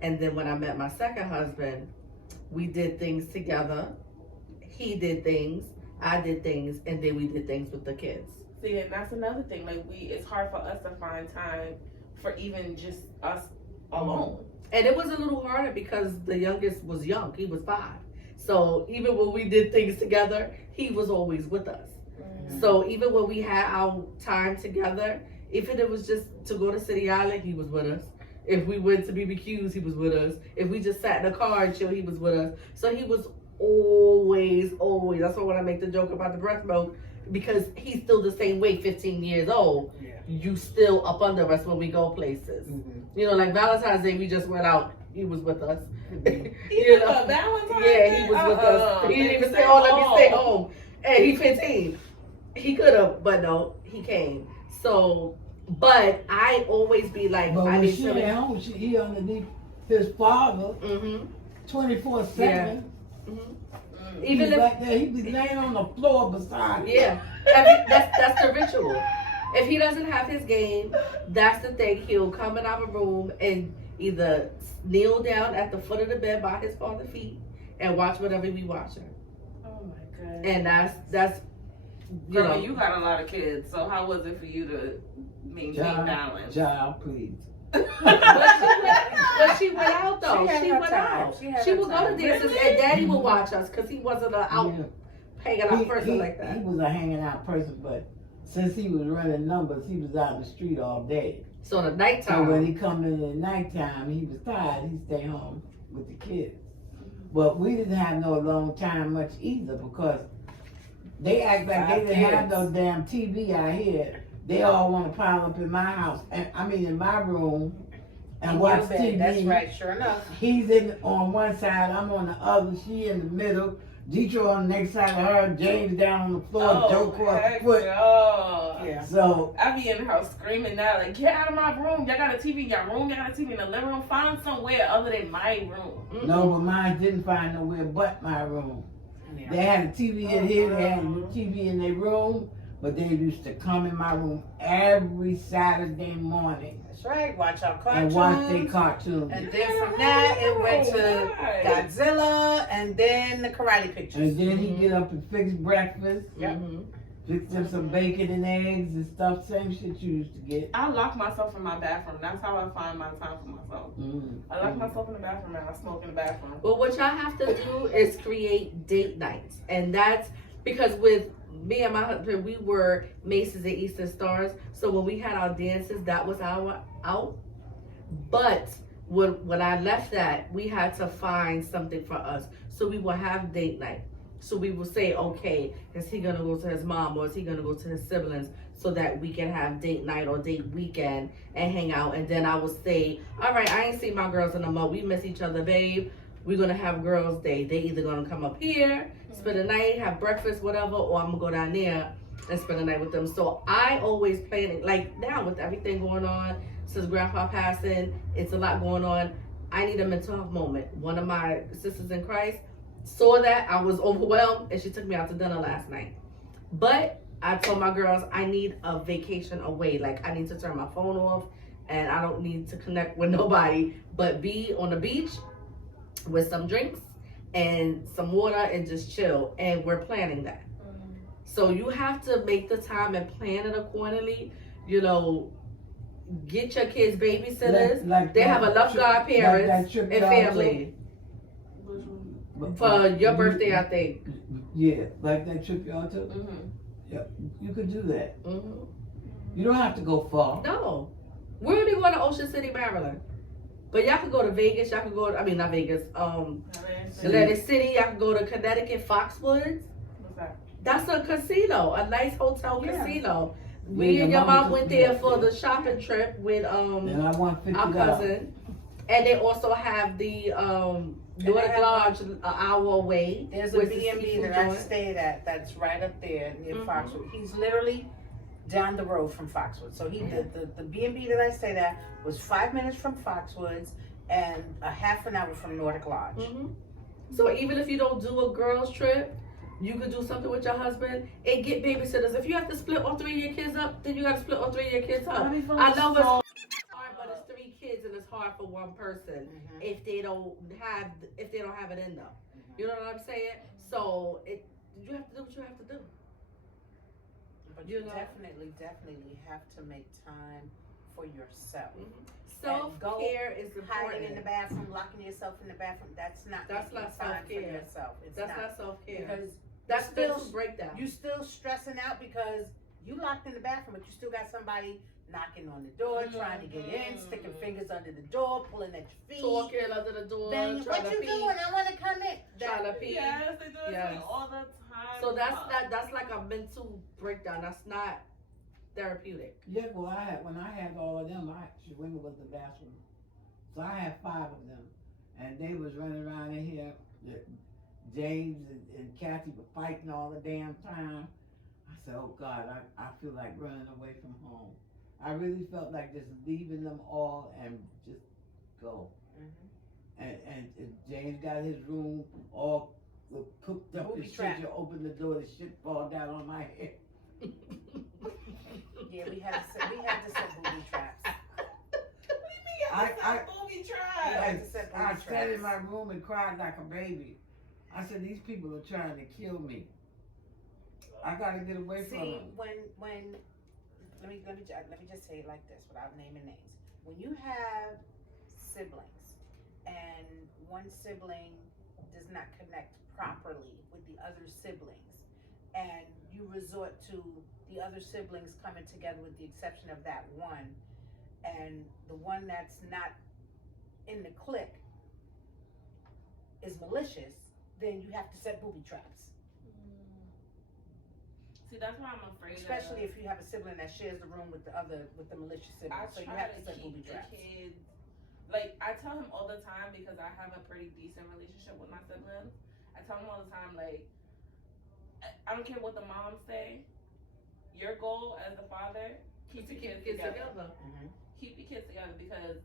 And then when I met my second husband, we did things together. He did things, I did things, and then we did things with the kids. See, and that's another thing. Like it's hard for us to find time for even just us alone. And it was a little harder because the youngest was young. He was 5. So even when we did things together, he was always with us. So even when we had our time together, if it was just to go to City Island, he was with us. If we went to BBQs, he was with us. If we just sat in the car and chill, he was with us. So he was always. That's why when I make the joke about the breast milk, because he's still the same way, 15 years old. Yeah. you still up under us when we go places. You know, like Valentine's Day, we just went out. He was with us. You know, Valentine's Day? Yeah, he was with us. He didn't even say, "Oh, let me stay home." And he's 15. He could have, but no, he came. So, but I always be like, But I when need she to. at home, he underneath his father, Mm-hmm. 24/7. Even He if, back there, he be laying on the floor beside him. yeah, that's the ritual. If he doesn't have his game, that's the thing. He'll come in our room and either kneel down at the foot of the bed by his father's feet and watch whatever we watching. Oh my god. And that's you Girl, know. you got a lot of kids, so how was it for you to maintain balance? Child, please. But she went out though. She had She her went time. out. She had She her would go to time. dances Really? and Daddy would watch us because he wasn't an out Yeah. hanging out person like He that. was a hanging out person, but since he was running numbers, he was out in the street all day. So the So nighttime. when he come in at nighttime, he was tired. He stay home with the kids. But we didn't have no long time much either because they act like they didn't have no damn TV out here. They all want to pile up in my house, and I mean in my room, and watch TV. That's right, sure enough. He's in on one side, I'm on the other. She in the middle. Detroit on the next side of her. James down on the floor. Joe across the foot. Oh. Yeah. So I be in the house screaming now, like, get out of my room. Y'all got a TV in your room. Y'all got a TV in the living room. Find somewhere other than my room. no, but mine didn't find nowhere but my room. Yeah. They had a TV in here, they had a TV in their room, but they used to come in my room every Saturday morning That's right. Watch our and cartoons. watch their cartoons. And then from that, it went to Godzilla, and then the Karate Pictures. And then he get up and fix breakfast, Yep. fix them some bacon and eggs and stuff, same shit you used to get. I lock myself in my bathroom. That's how I find my time for myself. I lock myself in the bathroom and I smoke in the bathroom. Well, what y'all have to do is create date nights. And that's because with me and my husband, we were Macy's and Eastern Stars. So when we had our dances, that was our out. But when I left that, we had to find something for us. So we will have date night. So we will say, okay, is he gonna go to his mom or is he gonna go to his siblings so that we can have date night or date weekend and hang out. And then I will say, all right, I ain't seen my girls in a month. We miss each other, babe. We're gonna have girls' day. They either gonna come up here, spend the night, have breakfast, whatever, or I'm gonna go down there and spend the night with them. So I always plan it, like now with everything going on, since grandpa passing, it's a lot going on. I need a mental health moment. One of my sisters in Christ saw that, I was overwhelmed, and she took me out to dinner last night. But I told my girls I need a vacation away. Like I need to turn my phone off and I don't need to connect with nobody, but be on the beach with some drinks and some water and just chill. And we're planning that. So you have to make the time and plan it accordingly. You know, get your kids babysitters. Like They that have enough trip- godparents like that trip and y'all family took. for your You- birthday, I think. Yeah, like that trip y'all took. Mm-hmm. You could do that. Hmm. You don't have to go far. No, we're only going to Ocean City, Maryland. But y'all could go to Vegas. Y'all could go to, I mean, not Vegas. Atlantic City. Y'all could go to Connecticut, Foxwoods. What's that? That's a casino, a nice hotel Yeah. casino. Yeah, We and your mom went there for yeah. the shopping trip with And I want $50. our cousin. And they also have the Nordic have, Lodge an hour away. There's a with the B&B seafood that I joint. stayed at that's right up there near Mhm. Foxwood. He's literally down the road from Foxwood. So he the B&B that I stayed at was 5 minutes from Foxwoods and a half an hour from Nordic Lodge. Mhm. So even if you don't do a girls trip, you could do something with your husband and get babysitters. If you have to split all three of your kids up, then you got to split all three of your kids up. I know it's hard, but it's 3 kids and it's hard for one person Mhm. if they don't have it in them. You know what I'm saying? So you have to do what you have to do. But You you know. definitely have to make time for yourself. Self care is Hiding in the important. bathroom, locking yourself in the bathroom, that's not That's making not time for self-care. yourself. It's That's not. not self care. Because That's still- mental breakdown. you still stressing out because you locked in the bathroom, but you still got somebody knocking on the door, trying to get in, sticking fingers under the door, pulling at your feet, Talking under the door, banging. trying What to you pee, doing? I want to come in. trying to pee. Yes, they do it Yes. all the time. So that's like a mental breakdown. That's not therapeutic. Yeah, well, when I had all of them, Wima was the last one. So I had 5 of them, and they was running around in here. James and Kathy were fighting all the damn time. I said, oh God, I feel like running away from home. I really felt like just leaving them all and just go. Mm-hmm. And James got his room all cooked up Booby and shit. trap. You open the door, the shit fall down on my head. Yeah, we had to set booby traps. Booby trap. I sat in my room and cried like a baby. I said, these people are trying to kill me. I gotta get away from See, them. when let me just say it like this without naming names. When you have siblings and one sibling does not connect properly with the other siblings, and you resort to the other siblings coming together with the exception of that one, and the one that's not in the clique is malicious, then you have to set booby traps. See, that's why I'm afraid. Especially if you have a sibling that shares the room with the malicious sibling. I So you try have to to set keep booby the traps. kids. Like, I tell him all the time because I have a pretty decent relationship with my siblings. I tell him all the time, like, I don't care what the moms say. Your goal as the father, keep your kids together. Mm-hmm. Keep your kids together because,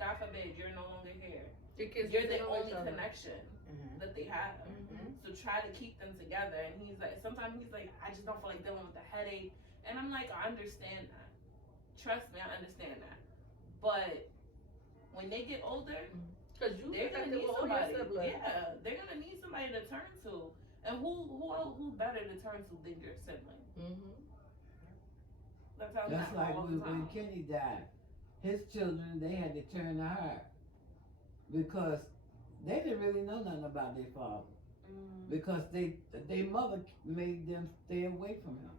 God forbid, you're no longer here. Your kids You're need to the know only each other. connection Mm-hmm. that they have. Mm-hmm. So try to keep them together. And he's like, sometimes he's like, I just don't feel like dealing with the headache. And I'm like, I understand that. Trust me, I understand that. But when they get older, Because you they're gonna connected need with all your somebody. siblings. Yeah, they're gonna need somebody to turn to. And who better to turn to than your sibling? Mm-hmm. That's how Just like all the when time. Kenny died. His children, they had to turn to her because they didn't really know nothing about their father. Because their mother made them stay away from him.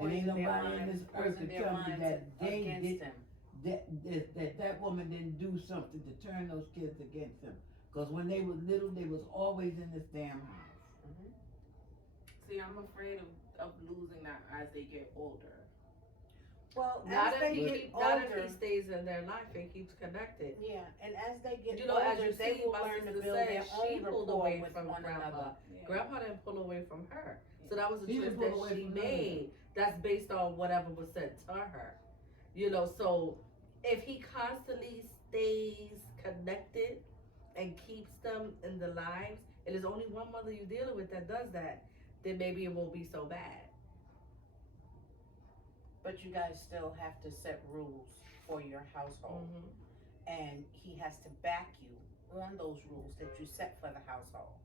And ain't nobody in this earth to tell me that they did that woman didn't do something to turn those kids against him. Because when they were little, they was always in this damn house. Mm-hmm. See, I'm afraid of losing that as they get older. Well, Not as they if get he not if older, he stays in their life and keeps connected. yeah, and as they get You know, as older, you they see, will my learn to sister build said their she own pulled rapport away with from one grandpa. another. Yeah. Grandpa didn't pull away from her. So that was a He choice didn't pull that away she from made. That's based on whatever was said to her. You know, so if he constantly stays connected and keeps them in the lives, and there's only one mother you're dealing with that does that, then maybe it won't be so bad. But you guys still have to set rules for your household. Mm-hmm. And he has to back you on those rules that you set for the household.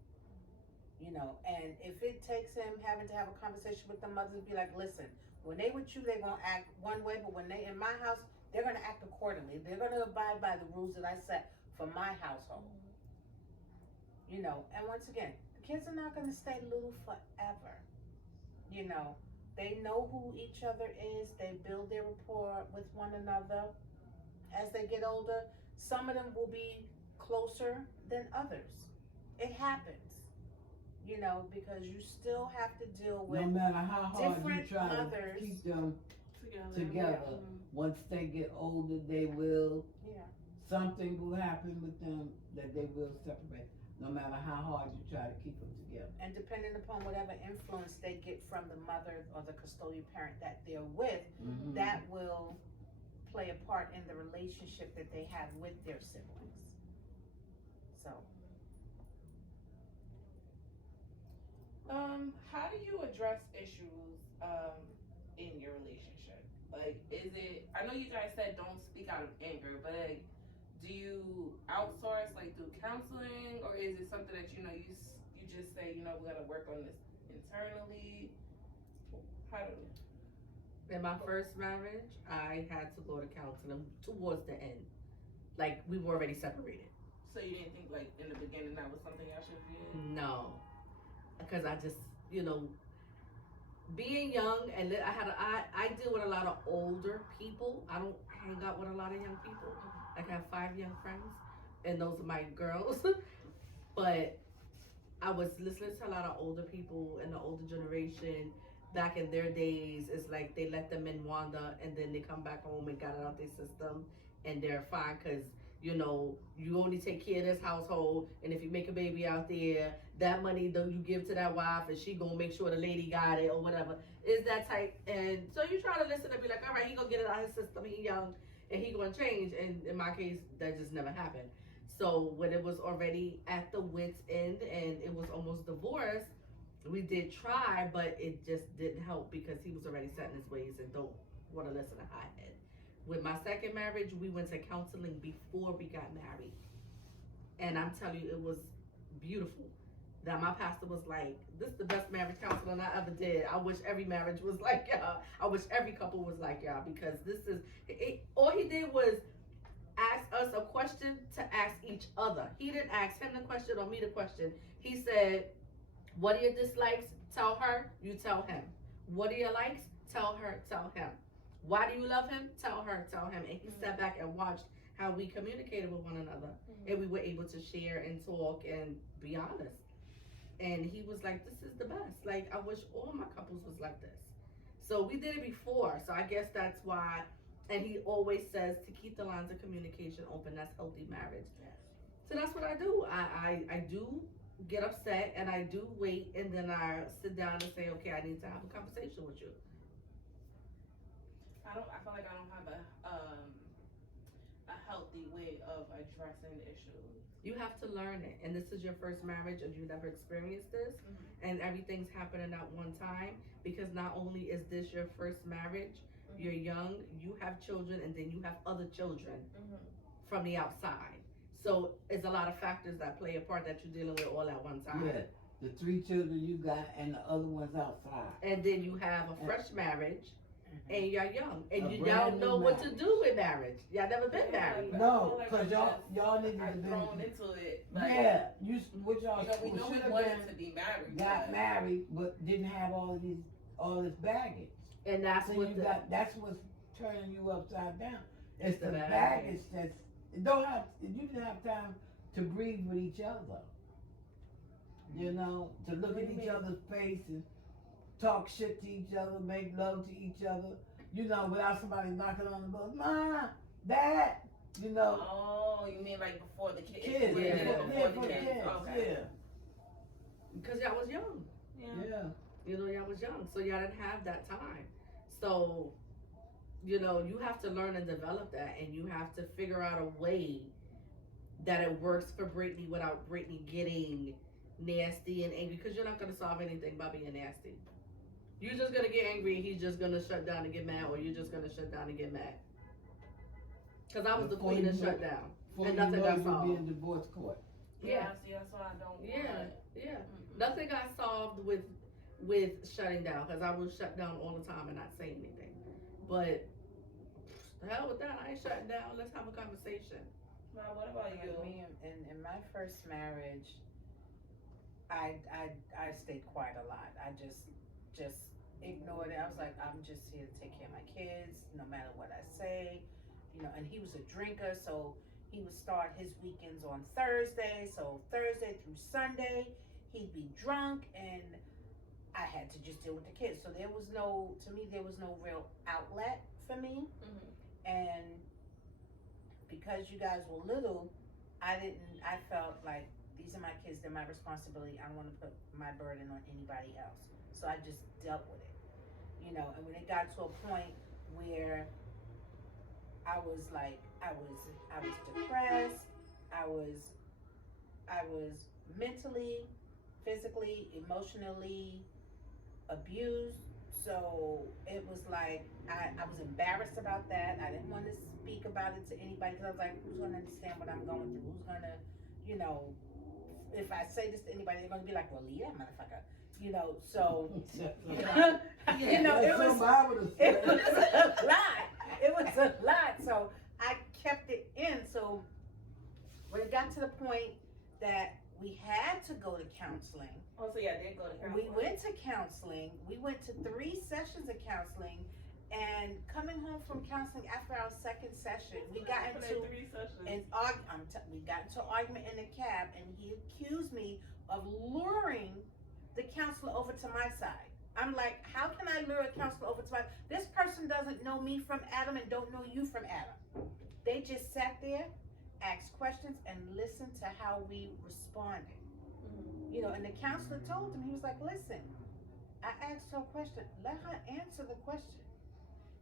You know, and if it takes him having to have a conversation with the mothers and be like, listen, when they with you, they're gonna act one way, but when they in my house, they're gonna act accordingly. They're gonna abide by the rules that I set for my household. You know, and once again, the kids are not gonna stay little forever. You know, they know who each other is, they build their rapport with one another. As they get older, some of them will be closer than others. It happens, you know, because you still have to deal with No matter how hard you different try mothers. to keep them Together. together, once they get older, they will, Yeah. something will happen with them that they will separate. No matter how hard you try to keep them together. And depending upon whatever influence they get from the mother or the custodial parent that they're with, Mm-hmm. that will play a part in the relationship that they have with their siblings. So, how do you address issues in your relationship? Like, is it? I know you guys said don't speak out of anger, but like, do you outsource like through counseling, or is it something that you just say we gotta work on this internally? How do? In my first marriage, I had to go to counseling towards the end. Like, we were already separated. So you didn't think like in the beginning that was something y'all should have did? No. Because I just, being young, and I deal with a lot of older people. I don't hang out with a lot of young people. I have 5 young friends, and those are my girls. But I was listening to a lot of older people in the older generation back in their days, it's like they let the men wander and then they come back home and got it out their system and they're fine because, you know, you only take care of this household, and if you make a baby out there, that money that you give to that wife and she gonna make sure the lady got it or whatever. Is that type. And so you try to listen and be like, all right, he gonna get it out of his system, he young and he gonna change. And in my case, that just never happened. So when it was already at the wit's end and it was almost divorce, we did try, but it just didn't help because he was already set in his ways and don't want to listen to hothead. With my second marriage, we went to counseling before we got married. And I'm telling you, it was beautiful. That my pastor was like, this is the best marriage counseling I ever did. I wish every marriage was like y'all. I wish every couple was like y'all, because this is, all he did was ask us a question to ask each other. He didn't ask him the question or me the question. He said, what are your dislikes? Tell her, you tell him. What are your likes? Tell her, tell him. Why do you love him? Tell her, tell him. And he sat back and watched how we communicated with one another. And we were able to share and talk and be honest. And he was like, this is the best. Like, I wish all my couples was like this. So we did it before. So I guess that's why. And he always says to keep the lines of communication open. That's healthy marriage. Yes. So that's what I do. I do get upset and I do wait, and then I sit down and say, okay, I need to have a conversation with you. I feel like I don't have a healthy way of addressing issues. You have to learn it. And this is your first marriage and you never experienced this. And everything's happening at one time, because not only is this your first marriage, you're young, you have children, and then you have other children from the outside. So it's a lot of factors that play a part that you're dealing with all at one time. Yeah, the 3 children you got and the other ones outside. And then you have a fresh marriage, and y'all young, and A y'all brand know new what to marriage. do with marriage. Y'all never been married. No, because y'all need to I've be thrown into it. Like, yeah, what y'all we know we should have wanted been to be married. got but married, but didn't have all this baggage. And that's So what that's what's turning you upside down. It's the baggage. baggage you didn't have time to breathe with each other. You know, to look at each other's face and talk shit to each other, make love to each other. You know, without somebody knocking on the door, Ma, Dad. You know. Oh, you mean like before the kids? Kids, Before the kids. Okay. yeah. because y'all was young. Yeah. You know, y'all was young, so y'all didn't have that time. So, you know, you have to learn and develop that, and you have to figure out a way that it works for Brittany without Brittany getting nasty and angry, because you're not going to solve anything by being nasty. You're just going to get angry and he's just going to shut down and get mad, or you're just going to shut down and get mad. Because I was the queen that shut down, and nothing got solved. Be in divorce court. Yeah, see, that's why I don't want it. Nothing got solved with shutting down, because I would shut down all the time and not say anything. But the hell with that, I ain't shutting down. Let's have a conversation. Ma, what about you? Me, in my first marriage, I stayed quiet a lot. I just ignored it. I was like, I'm just here to take care of my kids, no matter what I say. You know, and he was a drinker, so he would start his weekends on Thursday. So Thursday through Sunday, he'd be drunk, and I had to just deal with the kids. So there was no real outlet for me. And because you guys were little, I felt like, these are my kids, they're my responsibility. I don't want to put my burden on anybody else. So I just dealt with it, you know. And when it got to a point where I was depressed, I was mentally, physically, emotionally abused. So it was like, I was embarrassed about that. I didn't want to speak about it to anybody, because I was like, who's going to understand what I'm going through? Who's going to, you know, if I say this to anybody, they're going to be like, well, leave that motherfucker. You know, so, you know, it was a lot. It was a lot. So I kept it in. So when it got to the point that we had to go to counseling. Oh, so yeah, they go to counseling. We went to counseling. We went to 3 sessions of counseling. And coming home from counseling after our second session, we got into 3 sessions. We got into an argument in the cab, and he accused me of luring the counselor over to my side. I'm like, how can I lure a counselor over to my, this person doesn't know me from Adam and don't know you from Adam. They just sat there, asked questions, and listened to how we responded. You know, and the counselor told him, he was like, listen, I asked her a question. Let her answer the question.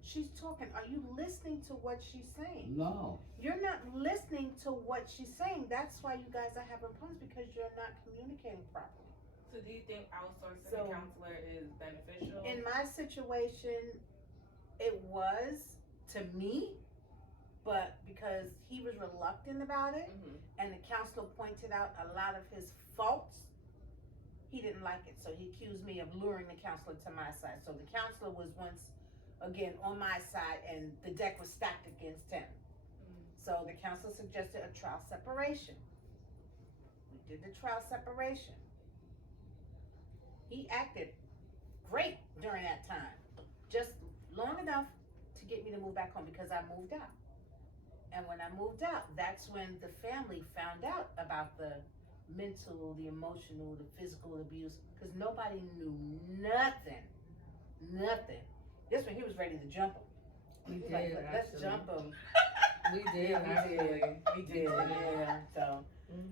She's talking. Are you listening to what she's saying? No. You're not listening to what she's saying. That's why you guys are having problems, because you're not communicating properly. So do you think outsourcing a counselor is beneficial? In my situation, it was to me, but because he was reluctant about it, and the counselor pointed out a lot of his faults, he didn't like it. So he accused me of luring the counselor to my side. So the counselor was once again on my side, and the deck was stacked against him. So the counselor suggested a trial separation. We did the trial separation. He acted great during that time, just long enough to get me to move back home, because I moved out. And when I moved out, that's when the family found out about the mental, the emotional, the physical abuse, because nobody knew nothing. This when he was ready to jump him. We did, Like, let's actually. jump him. We did, actually. We did, yeah. So,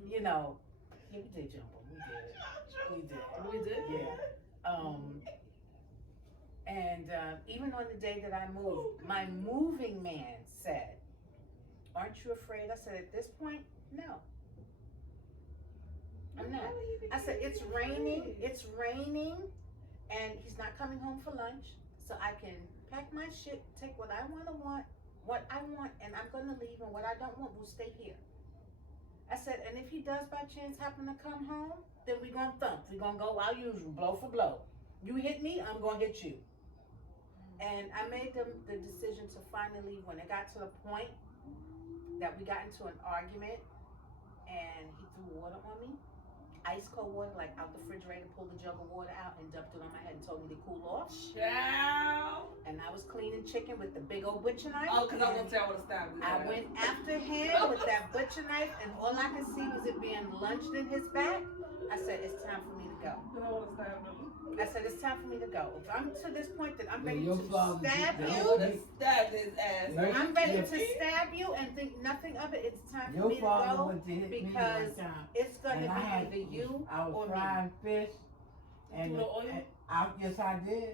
you know, yeah, we did jump him. We did. Yeah. And even on the day that I moved, my moving man said, aren't you afraid? I said, at this point, no. I'm not. I said, it's raining, and he's not coming home for lunch, so I can pack my shit, take what I want, and I'm gonna leave, and what I don't want will stay here. I said, and if he does by chance happen to come home, then we gonna thump. We gonna go our usual, blow for blow. You hit me, I'm gonna hit you. And I made the decision to finally leave when it got to the point that we got into an argument, and he threw water on me. Ice cold water, like out the refrigerator, pulled the jug of water out and dumped it on my head and told me to cool off. Ciao. And I was cleaning chicken with the big old butcher knife. Oh, because I was gonna say I would have stabbed you. I went after him with that butcher knife, and all I could see was it being lunged in his back. I said, it's time for me to go. I would have stabbed him. I said, it's time for me to go. If I'm to this point that I'm ready Your to father stab did that. I you, would have stabbed his ass. Right. I'm ready to stab you and think nothing of it. It's time for Your me to father go, went to hit me because one time. it's going to And I be had- either you I was or me. frying fish, and, You put oil? and yes I did,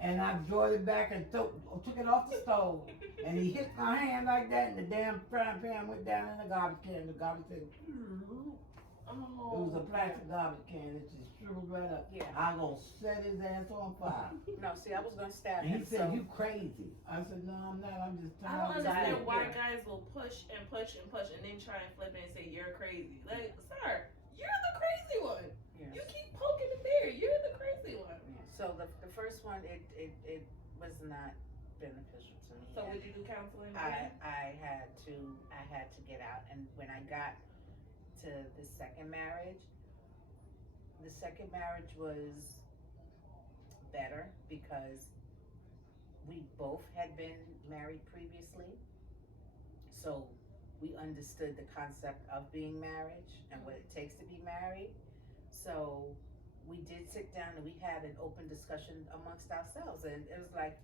and I drove it back and took it off the stove, and he hit my hand like that, and the damn frying pan went down in the garbage can. The garbage can. It was a plastic garbage can that just shriveled right up. Yeah. I gonna set his ass on fire. No, see, I was going to stab And him. he said, so "You crazy?" I said, "No, I'm not. I'm just I don't tired." understand Yeah. why guys will push and push and push and then try and flip it and say you're crazy. Like, sir, you're the crazy one. Yes. You keep poking the bear. You're the crazy one. Yeah. So the first one, it was not beneficial to me. So And would you do counseling? I had to get out, and when I got to the second marriage was better because we both had been married previously, so we understood the concept of being married and what it takes to be married. So we did sit down and we had an open discussion amongst ourselves, and it was like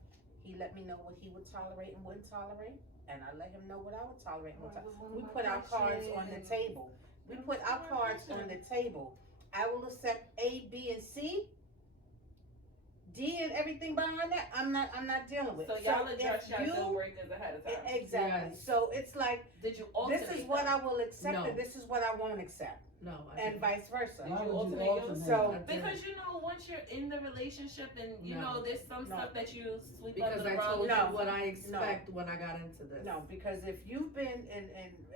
he let me know what he would tolerate and wouldn't tolerate, and I let him know what I would tolerate and wouldn't tolerate. We put our cards on the table. We put our cards on the table. I will accept A, B, and C. D and everything behind that, I'm not dealing with. So y'all address if your you- deal breakers ahead of time. Exactly. Yes. So it's like, Did you alternate this is what them? I will accept, No. and this is what I won't accept, No, I and didn't. vice versa. Why Did you would alternate alternate yours? So- I didn't. Because you know, once you're in the relationship and you No. know there's some No. stuff that you sweep Because under I the rug. told No. you what I expect when I got into this. No, because if you've been in,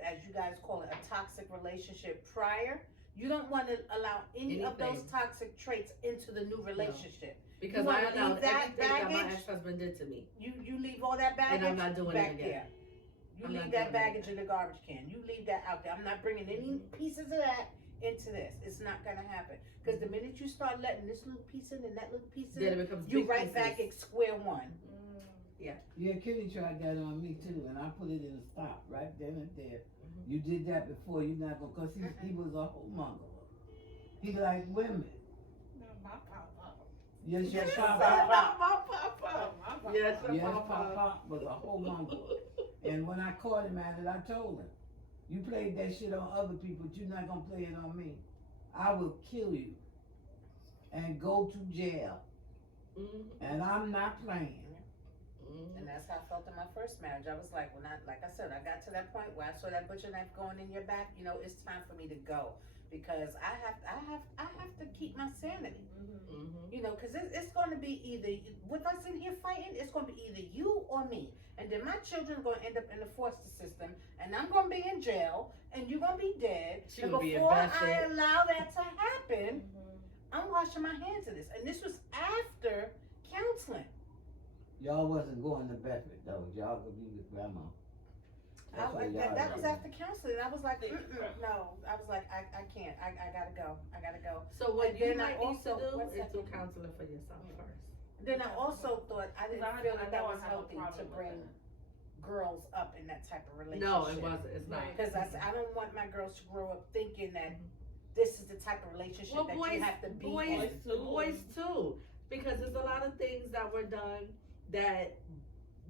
as you guys call it, a toxic relationship prior, you don't want to allow any of those Anything. toxic traits into the new relationship. Because You I wanna allowed leave that everything that my baggage? ex-husband did to me. You leave all that baggage And I'm not doing it back again. there. You I'm leave not that doing it baggage again. in the garbage can. You leave that out there. I'm not bringing any pieces of that into this. It's not gonna happen. Because the minute you start letting this little piece in and that little piece Then in, it becomes you big right pieces. back at square one. Yeah, Kitty tried that on me too, and I put it in a stop right then and there. Mhm. You did that before, you're not gonna, cause he was a homemonger. He like women. Not my papa. Yes, your Yes, papa. my papa. Yes, your Yes, papa. papa was a whole uncle. And when I caught him at it, I told him, you played that shit on other people, but you're not gonna play it on me. I will kill you and go to jail. Mm-hmm. And I'm not playing. Mm-hmm. And that's how I felt in my first marriage. I was like, like I said, I got to that point where I saw that butcher knife going in your back. You know, it's time for me to go because I have to keep my sanity. Mm-hmm. You know, because it's going to be either with us in here fighting, it's going to be either you or me, and then my children are going to end up in the foster system, and I'm going to be in jail, and you're going to be dead. She And would be before I invested. allow that to happen, I'm washing my hands of this, and this was after counseling. Y'all wasn't going to Bedford though. Y'all could be with grandma. That's what y'all That was did. after counseling. I was like, no. I was like, I can't. I gotta go. I gotta go. So what And you then might I need to also- do what's is that? do counseling for yourself first. Then I also thought I didn't I feel know that I was have a healthy problem to with bring that. girls up in that type of relationship. No, it wasn't. It's not. Because I don't want my girls to grow up thinking that this is the type of relationship Well, that boys, you have to be boys, in. boys too, because there's a lot of things that were done that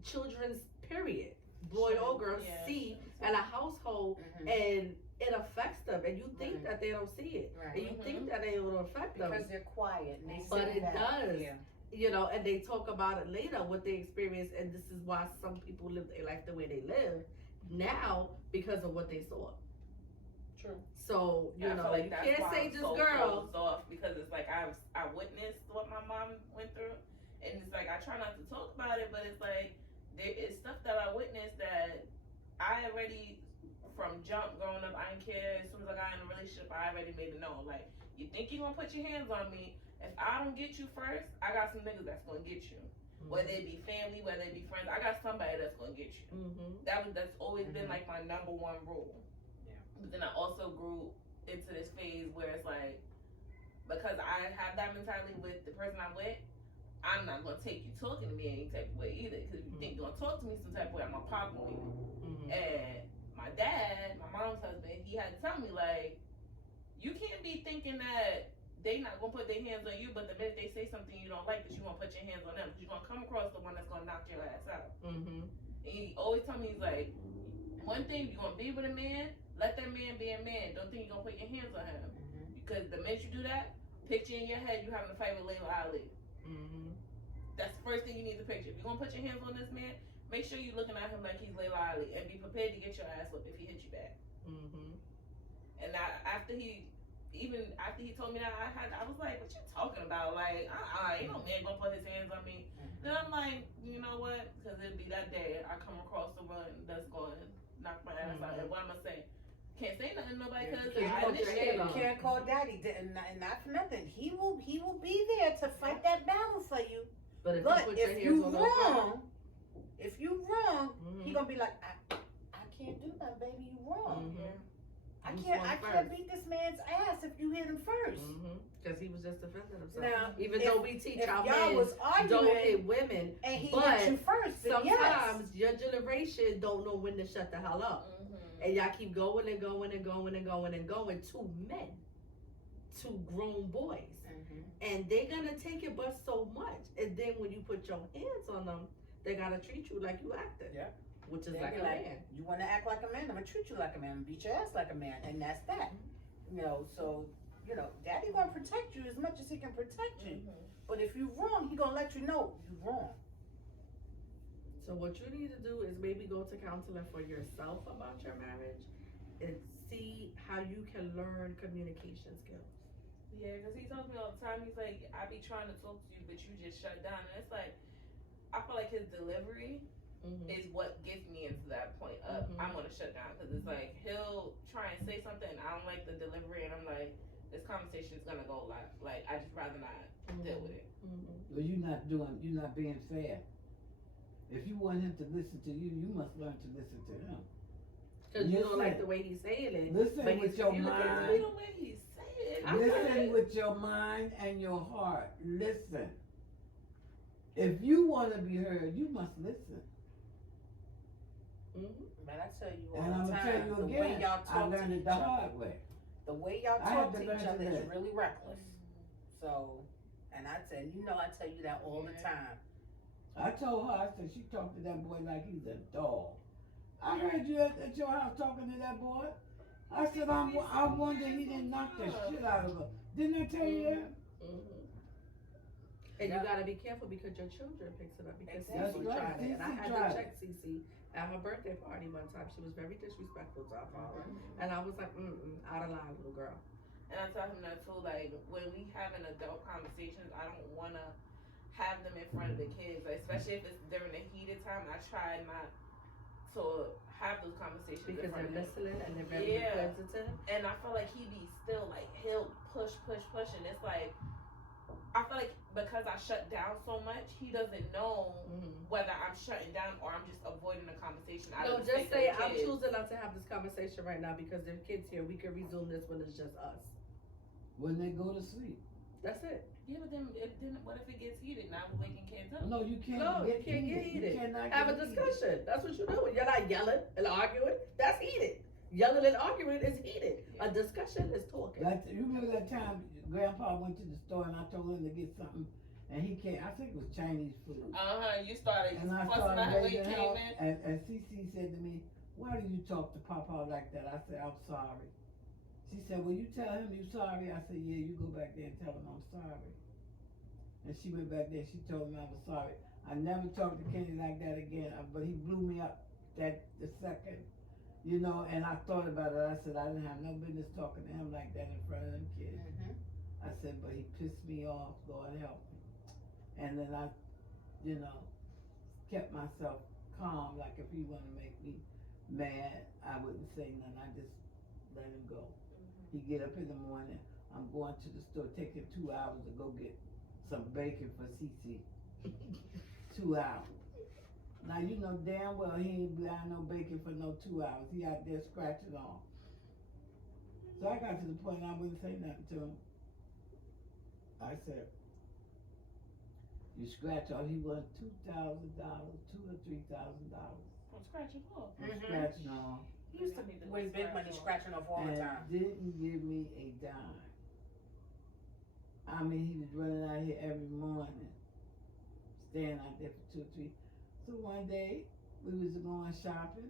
children's period, boy or girl, see in a household, Mhm. and it affects them, and you think Mhm. that they don't see it, Right. and you think that it will affect them, Because they're quiet and they but sit it back. does. Yeah. You know, and they talk about it later, what they experience, and this is why some people live their life the way they live now because of what they saw. True. So you I know, feel like you that's can't why say I'm this so girl. closed off because it's like I witnessed what my mom went through, and it's like I try not to talk about it, but it's like there is stuff that I witnessed that I already from jump growing up. I didn't care. As soon as I got in a relationship, I already made it known. Like, you think you gonna put your hands on me? If I don't get you first, I got some niggas that's gonna get you. Whether it be family, whether it be friends, I got somebody that's gonna get you. Mm-hmm. That's always been like my number one rule. Yeah. But then I also grew into this phase where it's like, because I have that mentality with the person I'm with, I'm not gonna take you talking to me any type of way either. Because if you think you're gonna talk to me some type of way, I'm gonna pop on you. Mm-hmm. And my dad, my mom's husband, he had to tell me, like, you can't be thinking that they not gonna put their hands on you, but the minute they say something you don't like, that you gonna put your hands on them, because you're gonna come across the one that's gonna knock your ass out. Mm-hmm. And he always tell me, he's like, one thing, you gonna be with a man, let that man be a man. Don't think you're gonna put your hands on him, Mhm. because the minute you do that, picture in your head you having a fight with Layla Ali. Mm-hmm. That's the first thing you need to picture. If you're gonna put your hands on this man, make sure you're looking at him like he's Layla Ali, and be prepared to get your ass whipped if he hits you back. Mm-hmm. And after he told me that, I was like, what you talking about? Like, ain't no man gonna put his hands on me. Then I'm like, you know what? Because it'd be that day I come across someone that's going to knock my ass out. And what I'm gonna say? Can't say nothing to nobody because Yeah, I you put your initiated. hand on. You can't call daddy, and not for nothing. He will be there to fight that battle for you. But if But you put your if hands you on wrong, if you wrong, mm-hmm. he gonna be like, I can't do that, baby. You wrong. Mm-hmm. I You can't swung I can't first. beat this man's ass if you hit him 1st. Because he was just defending himself. Now, Even if- though we teach If our y'all men was don't hit arguing women, and he but hit you first, then yes. sometimes your generation don't know when to shut the hell up. And y'all keep going and going and going and going and going. Two men, two grown boys. Mhm. And they're gonna take it but so much. And then when you put your hands on them, they gotta treat you like you acted. Yeah. Which is They like be a man. you want to act like a man, I'm gonna treat you like a man, I'm gonna beat your ass like a man, and that's that. You know, so daddy gonna protect you as much as he can protect you. But if you wrong, he gonna let you know you wrong. So what you need to do is maybe go to counseling for yourself about your marriage and see how you can learn communication skills. Yeah, because he tells me all the time, he's like, I be trying to talk to you, but you just shut down. And it's like, I feel like his delivery is what gets me into that point of I'm gonna shut down, because it's like he'll try and say something and I don't like the delivery, and I'm like, this conversation is gonna go like I just rather not deal with it. Well, you're not being fair. If you want him to listen to you, you must learn to listen to him. Because you don't Listen. like the way he's saying it. Listen but with he's your communicating. mind. The way he said it. Listen with your mind and your heart. Listen. If you want to be heard, you must listen. But I tell you all And I'm the gonna tell time, you the way again, y'all I talk to learned it each the other, hard way. the way y'all I had talk to to learn each other today. is really reckless. So, And I said, I tell you that all the time. I told her, I said, she talked to that boy like he's a dog. I heard you at your house talking to that boy. I said, I wonder he didn't knock the shit out of her. Didn't I tell you that? Mm-hmm. And you gotta be careful because your children picks it up because That's Cece right. tried it. And I Cece had tried to check Cece at her birthday party one time. She was very disrespectful to our father. Mm-hmm. And I was like, out of line, little girl. And I tell him that too, like, when we having adult conversations, I don't want to have them in front of the kids, like, especially if it's during the heated time. I try not to have those conversations Because in they're front of them. listening and they're very Yeah. inquisitive. And I feel like he be still, like, he'll push, and it's like, I feel like because I shut down so much, he doesn't know whether I'm shutting down or I'm just avoiding the conversation. No, just say, I'm choosing not to have this conversation right now because there are kids here. We can resume this when it's just us. When they go to sleep. That's it. Yeah, but then what if it gets heated? Now we're waking kids up. No, you can't. No, you can't get heated. Have a discussion. That's what you're doing. You're not yelling and arguing. That's heated. Yelling and arguing is heated. A discussion is talking. You remember that time Grandpa went to the store and I told him to get something and he came, I think it was Chinese food. You started And I fussing started out when he raising came hell, in. and Cece said to me, why do you talk to Papa like that? I said, I'm sorry. She said, well, you tell him you're sorry? I said, yeah, you go back there and tell him I'm sorry. And she went back there, she told him I was sorry. I never talked to Kenny like that again, but he blew me up the second. And I thought about it. I said, I didn't have no business talking to him like that in front of them kids. Mm-hmm. I said, but he pissed me off, Lord help me. And then I, kept myself calm, like if he wanted to make me mad, I wouldn't say nothing. I just let him go. He get up in the morning, I'm going to the store, take him 2 hours to go get some bacon for Cece. 2 hours. Now you know damn well he ain't buying no bacon for no 2 hours. He out there scratching off. So I got to the point I wouldn't say nothing to him. I said, you scratch off, he won $2,000, $2,000 or $3,000. I'm scratching off. Scratching off. He used to be the With big money scratching off all the time. And didn't give me a dime. I mean, he was running out here every morning, staying out there for 2 or 3. So one day, we was going shopping,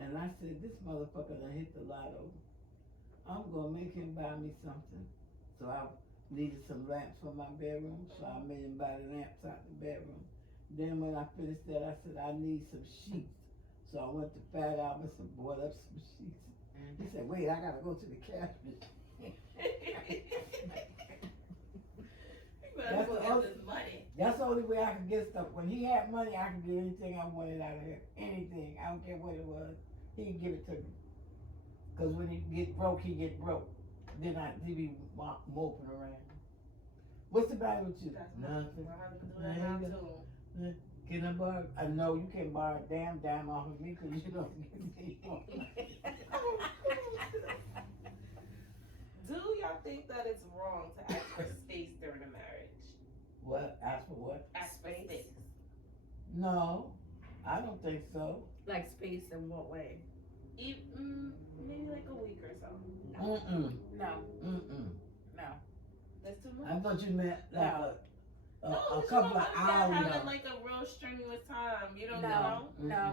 and I said, this motherfucker done hit the lotto. I'm gonna make him buy me something. So I needed some lamps for my bedroom, so I made him buy the lamps out the bedroom. Then when I finished that, I said, I need some sheets. So I went to Fat Albert's and bought up some sheets. He said, wait, I gotta go to the cash machine. That's the only way I could get stuff. When he had money, I could get anything I wanted out of him. Anything. I don't care what it was. He'd give it to me. Because when he get broke, he get broke. Then he be moping around. What's the matter with you? Nothing. My husband do that now too. Can I borrow? I know you can't borrow a damn dime off of me because you don't give me Do y'all think that it's wrong to ask for space during a marriage? What? Ask for what? Ask for space. No, I don't think so. Like space in what way? Maybe like a week or so. No. That's too much. I thought you meant like a but couple you of don't hours. having like a real strenuous time. You don't know. No.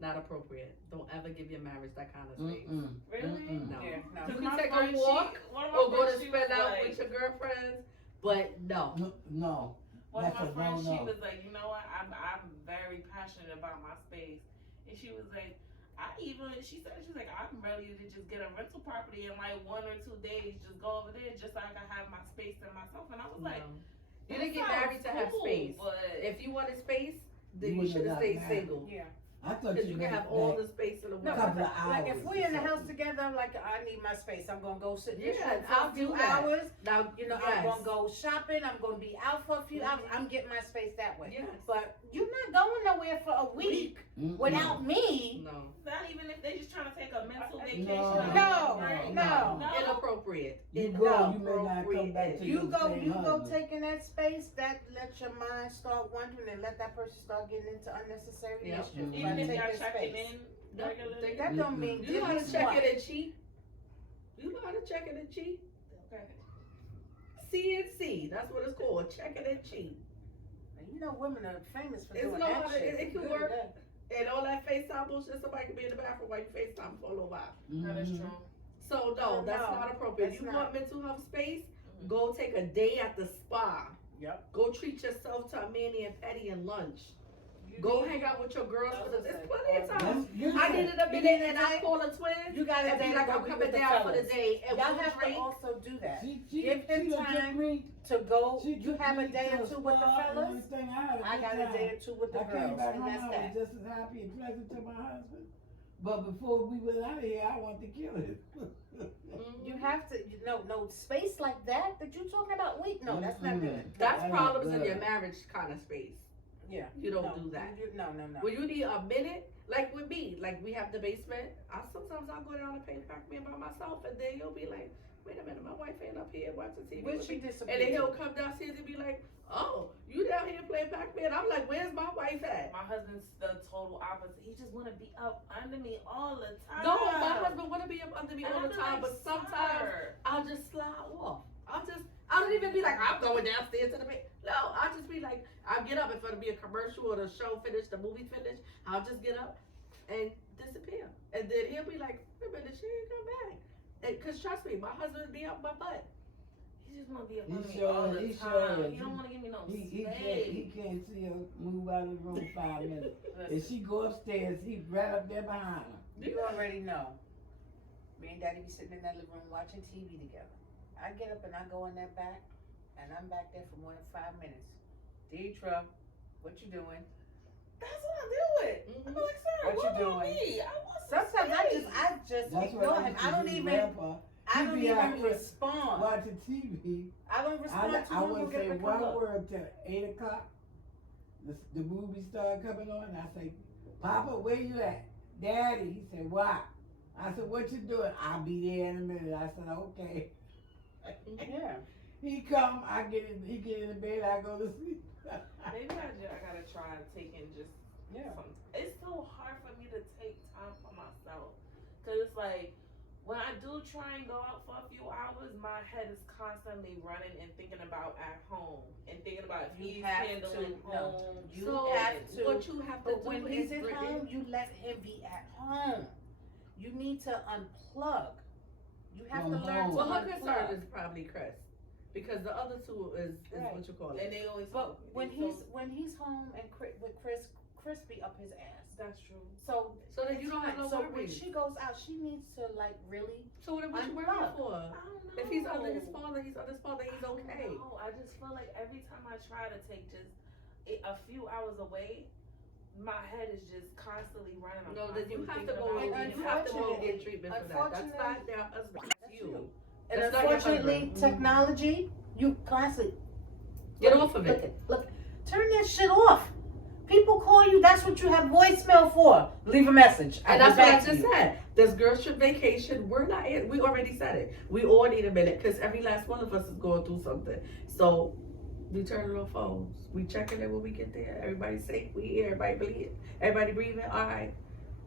Not appropriate. Don't ever give your marriage that kind of space. Really? No. Yeah, no. You My can take friend, a walk one of or my go to friends, she spend was out like- with your girlfriends, but no. No. One of That's my a friends, no-no. she was like, you know what? I'm very passionate about my space, and she was like, she said I'm ready to just get a rental property in like 1 or 2 days, just go over there just so I can have my space to myself. And I was like, You didn't get married to have space. But If you wanted space, then You you should have wouldn't stayed have married. single. Yeah. I thought Because you can meant have all like the space in the No, world. couple of like if hours we're in the or house something. together, like I need my space. I'm gonna go sit in this Yeah, room for I'll a few do that. hours. Now, I'm gonna go shopping. I'm gonna be out for a few hours. I'm getting my space that way. Yes. But you're not going nowhere for a week without me. No. not even if they just trying to take a mental vacation. No. Inappropriate. You go, you may not come back to You your go same husband. taking that space. That lets your mind start wandering and let that person start getting into unnecessary Yep. mischief. Even By if y'all taking checking space. in No, regularly. That don't mean You know how to this check what? it and cheat? You know how to check it and cheat? Okay. CNC. That's what it's called. Check it and cheat. You know, women are famous for It's doing no that other- shit. it can Good work. at that. And all that FaceTime bullshit, somebody could be in the bathroom while you FaceTime for a little while. That is Mhm. true. So no, that's No, not appropriate. that's You not. want mental health space? Go take a day at the spa. Yep. Go treat yourself to a mani and pedi and lunch. You Go need- hang out with your girls for the. That's There's what I plenty of said. times. Yes, I yes. needed a You minute need and a I day? call a twin You got to and be like, I'm coming down for the day and Y'all we'll have to drink. also do that. She Give him done took time me- to go. she You took have a me day to or two with the spa and fellas. everything. I had a I good got a time. day or two with the I came girls, back and home, that's I that. was just as happy and pleasant to my husband. But before we went out of here, I wanted to kill him. You have to. No space like that you talking about. Wait, no, that's not good. That's That problems ain't in good. your marriage kind of space. Yeah. You don't No, do that. No. When you need a minute, like with me, like we have the basement. Sometimes I'll go down and pay Pac-Man by myself, and then you'll be like, "Wait a minute, my wife ain't up here watching TV." When with she me." disappeared. And then he'll come downstairs and be like, "Oh, you down here playing Pac-Man?" I'm like, "Where's my wife at?" My husband's the total opposite. He just want to be up under me all the time. No, my husband want to be up under me And all I the be time, like, but sometimes "Sir." I'll just slide off. I don't even be like, I'm going downstairs to the bed. No, I'll just be like, I'll get up if it'll be a commercial or the show finished, the movie finished. I'll just get up and disappear. And then he'll be like, wait a minute, she ain't come back. And, cause trust me, my husband be up my butt. He just want to be up He under me sure all the is, he time. sure is. He don't want to give me no He space. can't see her move out of the room 5 minutes. If she go upstairs, he right up there behind her. You already know. Me and Daddy be sitting in that living room watching TV together. I get up and I go in that back, and I'm back there for more than 5 minutes. Deidre, what you doing? That's what I do it. I'm like, sir, What you what about doing? me? I want some Sometimes space. I just That's ignore what him. used I to don't do, even Grandpa. I He don't be out even here respond. watching TV. I don't respond to I him. wouldn't Get say up and one come up. word till 8 o'clock. The movie started coming on, and I say, Papa, where you at? Daddy. He said, what? I said, what you doing? I'll be there in a minute. I said, okay. Yeah. He come, he get in the bed, I go to sleep. Maybe I gotta try taking just Yeah. some. It's so hard for me to take time for myself. Cause it's like, when I do try and go out for a few hours, my head is constantly running and thinking about at home and thinking about if You he's have handling to, no. home. You So have to. what you have to But do when is he's at Brittany, home, you let him be at home. You need to unplug. You have From to learn home. to Well, her concern unplug. is probably Chris, because the other two is Right. what you call And it. they always. But when they he's home and with Chris be up his ass. that's true. So So then you don't have no so when worries. she goes out, she needs to like really. So then what you worried unplug. for? I don't know. If he's under his father, he's under his father. He's okay. No, I just feel like every time I try to take just a few hours away, my head is just constantly running. I'm No, then you constantly have to go. thinking about You have to go Unfortunately- get treatment for that. That's not their husband. That's That's you. you. And That's not your unfortunately, husband. technology, you constantly Get off of it. Look, turn that shit off. People call you. That's what you have voicemail for. Leave a message. And I'll that's get what I back to just you. said. This girls trip vacation, we're not in. We already said it. We all need a minute because every last one of us is going through something. So we turn on our phones. We checking it when we get there. Everybody's safe. We here. Everybody bleeding. Everybody breathing. All right.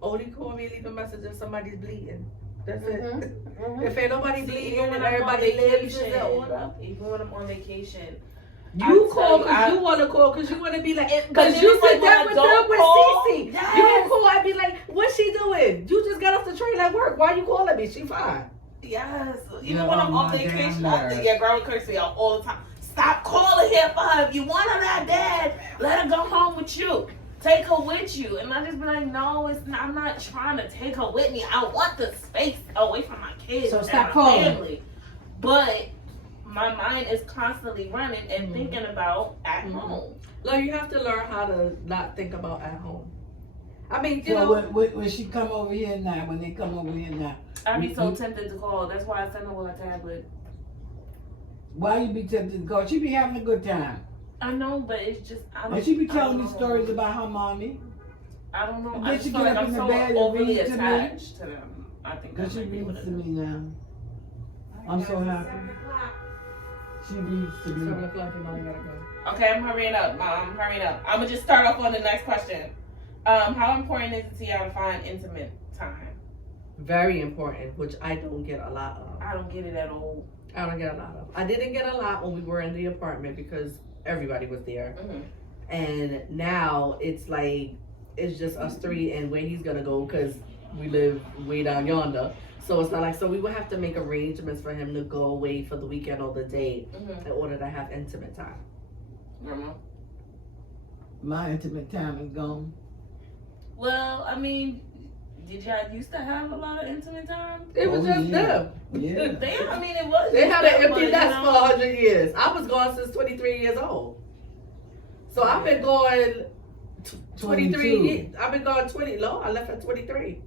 Only call me, leave a message if somebody's bleeding. That's it. Mhm. If ain't nobody See, bleeding even and when I'm on everybody lives in vacation, the order. even when I'm on vacation, You I call tell because you, you want to call because you want to be like, But because then you it's like sit when there I with don't them with call, Cece. yes. You can call and be like, what's she doing? You just got off the train at work. Why you calling me? She fine. yes, even Yeah, when I'm on my damn vacation, I think nerves. your girl curse me out all the time. Stop calling here for her. If you want her that bad, let her go home with you. Take her with you. And I just be like, no, it's not, I'm not trying to take her with me. I want the space away from my kids So and stop my calling. family. But my mind is constantly running and thinking about at home. Like, you have to learn how to not think about at home. I mean, you So know, when she come over here now, when they come over here now, I be so tempted to call. That's why I send her with a tablet. why you be tempted to go? She be having a good time. I know, but it's just I don't. And she be I telling don't me know. stories about her mommy. I don't know. And I then just she feel get like up I'm in the so bed and overly read to me. attached to them. I think Cause that she might be what reads it to is. me now. I'm so happy. She reads to 7 me. o'clock, you know you gotta go. Okay, I'm hurrying up, Mom. I'm hurrying up. I'm gonna just start off on the next question. How important is it to y'all to find intimate time? Very important, which I don't get a lot of. I don't get it at all. I don't get a lot of. I didn't get a lot when we were in the apartment because everybody was there. Mhm. And now it's like, it's just us three and where he's gonna go because we live way down yonder. So it's not like, so we would have to make arrangements for him to go away for the weekend or the day Mhm. in order to have intimate time. Grandma. My intimate time is gone. Well, I mean, did y'all used to have a lot of intimate time? It was Oh, just yeah. them. Yeah. They, I mean, it was. They just had an them, empty but, nest you for know, 100 years. I was gone since 23 years old. So I've been going 23 22. years. I've been going 20. No, I left at 23.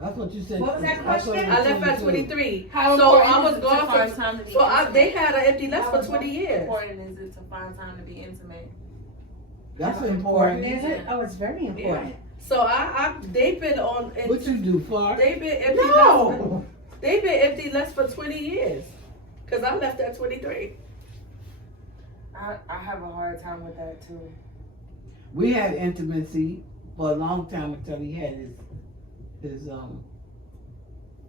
That's what you said. What was that I question? told you I left at 22. 23. How So important I is was it to gone find for. time to be So intimate? they had an empty nest How for 20 How years. important is it to find time to be intimate? That's How important. Is it? Oh, it's very important. So they've been on. What you do, Far? They've been empty nest. No. They've been empty nest for 20 years. Cause I left at 23. I have a hard time with that too. We had intimacy for a long time until he had his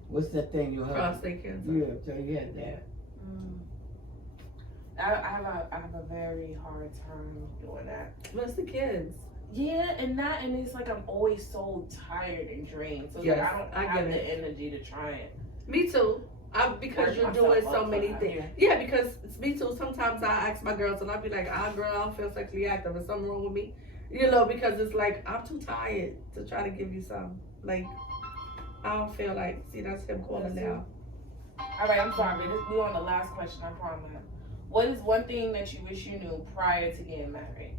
what's that thing you have? Prostate cancer. Yeah, until he had that. I have a very hard time doing that. What's the kids? Yeah, and it's like I'm always so tired and drained. So it's Yes, like I don't I have get the energy to try it. Me too. Because Work you're myself doing so up many for that. things. Yeah, because it's me too. Sometimes I ask my girls and I'll be like, girl, I don't feel sexually active. Is something wrong with me? You know, because it's like, I'm too tired to try to give you some. Like, I don't feel like, see, that's him calling now. All right, I'm sorry. We're on the last question, I promise. What is one thing that you wish you knew prior to getting married?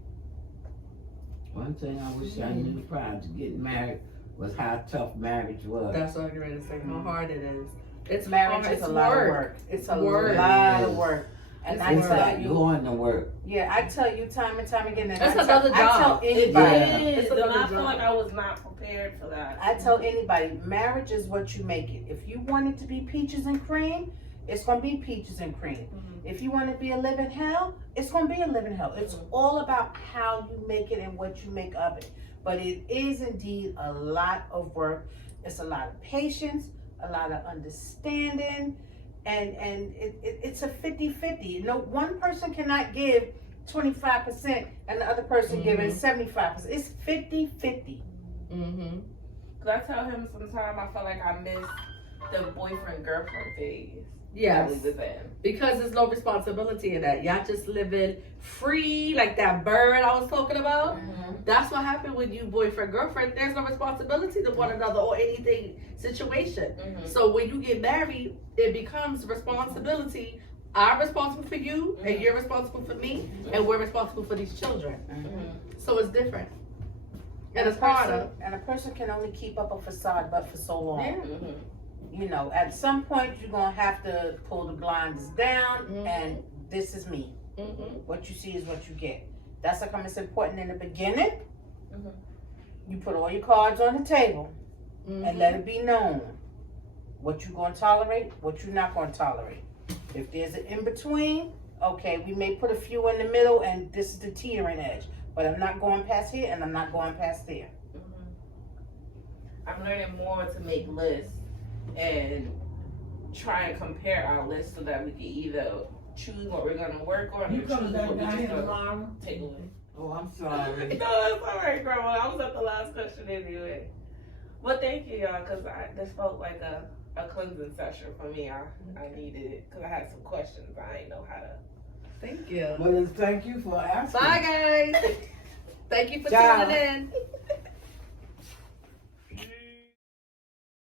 One thing I wish I knew prior to getting married was how tough marriage was. That's what I'm going to say, how hard it is. It's Marriage hard. is It's a lot of work. work. It's a Work. lot It of is. work. And It's I It's tell like you, going to work. yeah, I tell you time and time again that That's I tell, another I tell job. anybody. Yeah. It is, and another I feel job. like I was not prepared for that. I tell anybody, marriage is what you make it. If you want it to be peaches and cream, it's gonna be peaches and cream. If you want it to be a living hell, it's gonna be a living hell. It's all about how you make it and what you make of it. But it is indeed a lot of work. It's a lot of patience, a lot of understanding, and it's a 50-50. No, one person cannot give 25% and the other person giving 75%. It's 50-50. Mm-hmm. Cause I tell him sometimes I feel like I miss the boyfriend-girlfriend phase. Yes. That we was in. Because there's no responsibility in that. Y'all just living free, like that bird I was talking about. That's what happened with you, boyfriend, girlfriend. There's no responsibility to one another or anything situation. So when you get married, it becomes responsibility. I'm responsible for you, and you're responsible for me, and we're responsible for these children. So it's different. And it's harder. And a person can only keep up a facade but for so long. Yeah. You know, at some point you're gonna have to pull the blinders down and this is me. What you see is what you get. That's how come it's important in the beginning. You put all your cards on the table and let it be known what you're gonna tolerate, what you're not gonna tolerate. If there's an in-between, okay, we may put a few in the middle and this is the teetering edge. But I'm not going past here and I'm not going past there. I'm learning more to make lists and try and compare our lists so that we can either choose what we're gonna work on You or coming choose back what we're down just here gonna tomorrow? take away. Oh, I'm sorry. No, it's alright, Grandma. I was at the last question anyway. But thank you, y'all, because this felt like a cleansing session for me. I needed it because I had some questions. I didn't know how to. Thank you. Well, thank you for asking. Bye, guys. Thank you for Ciao. tuning in.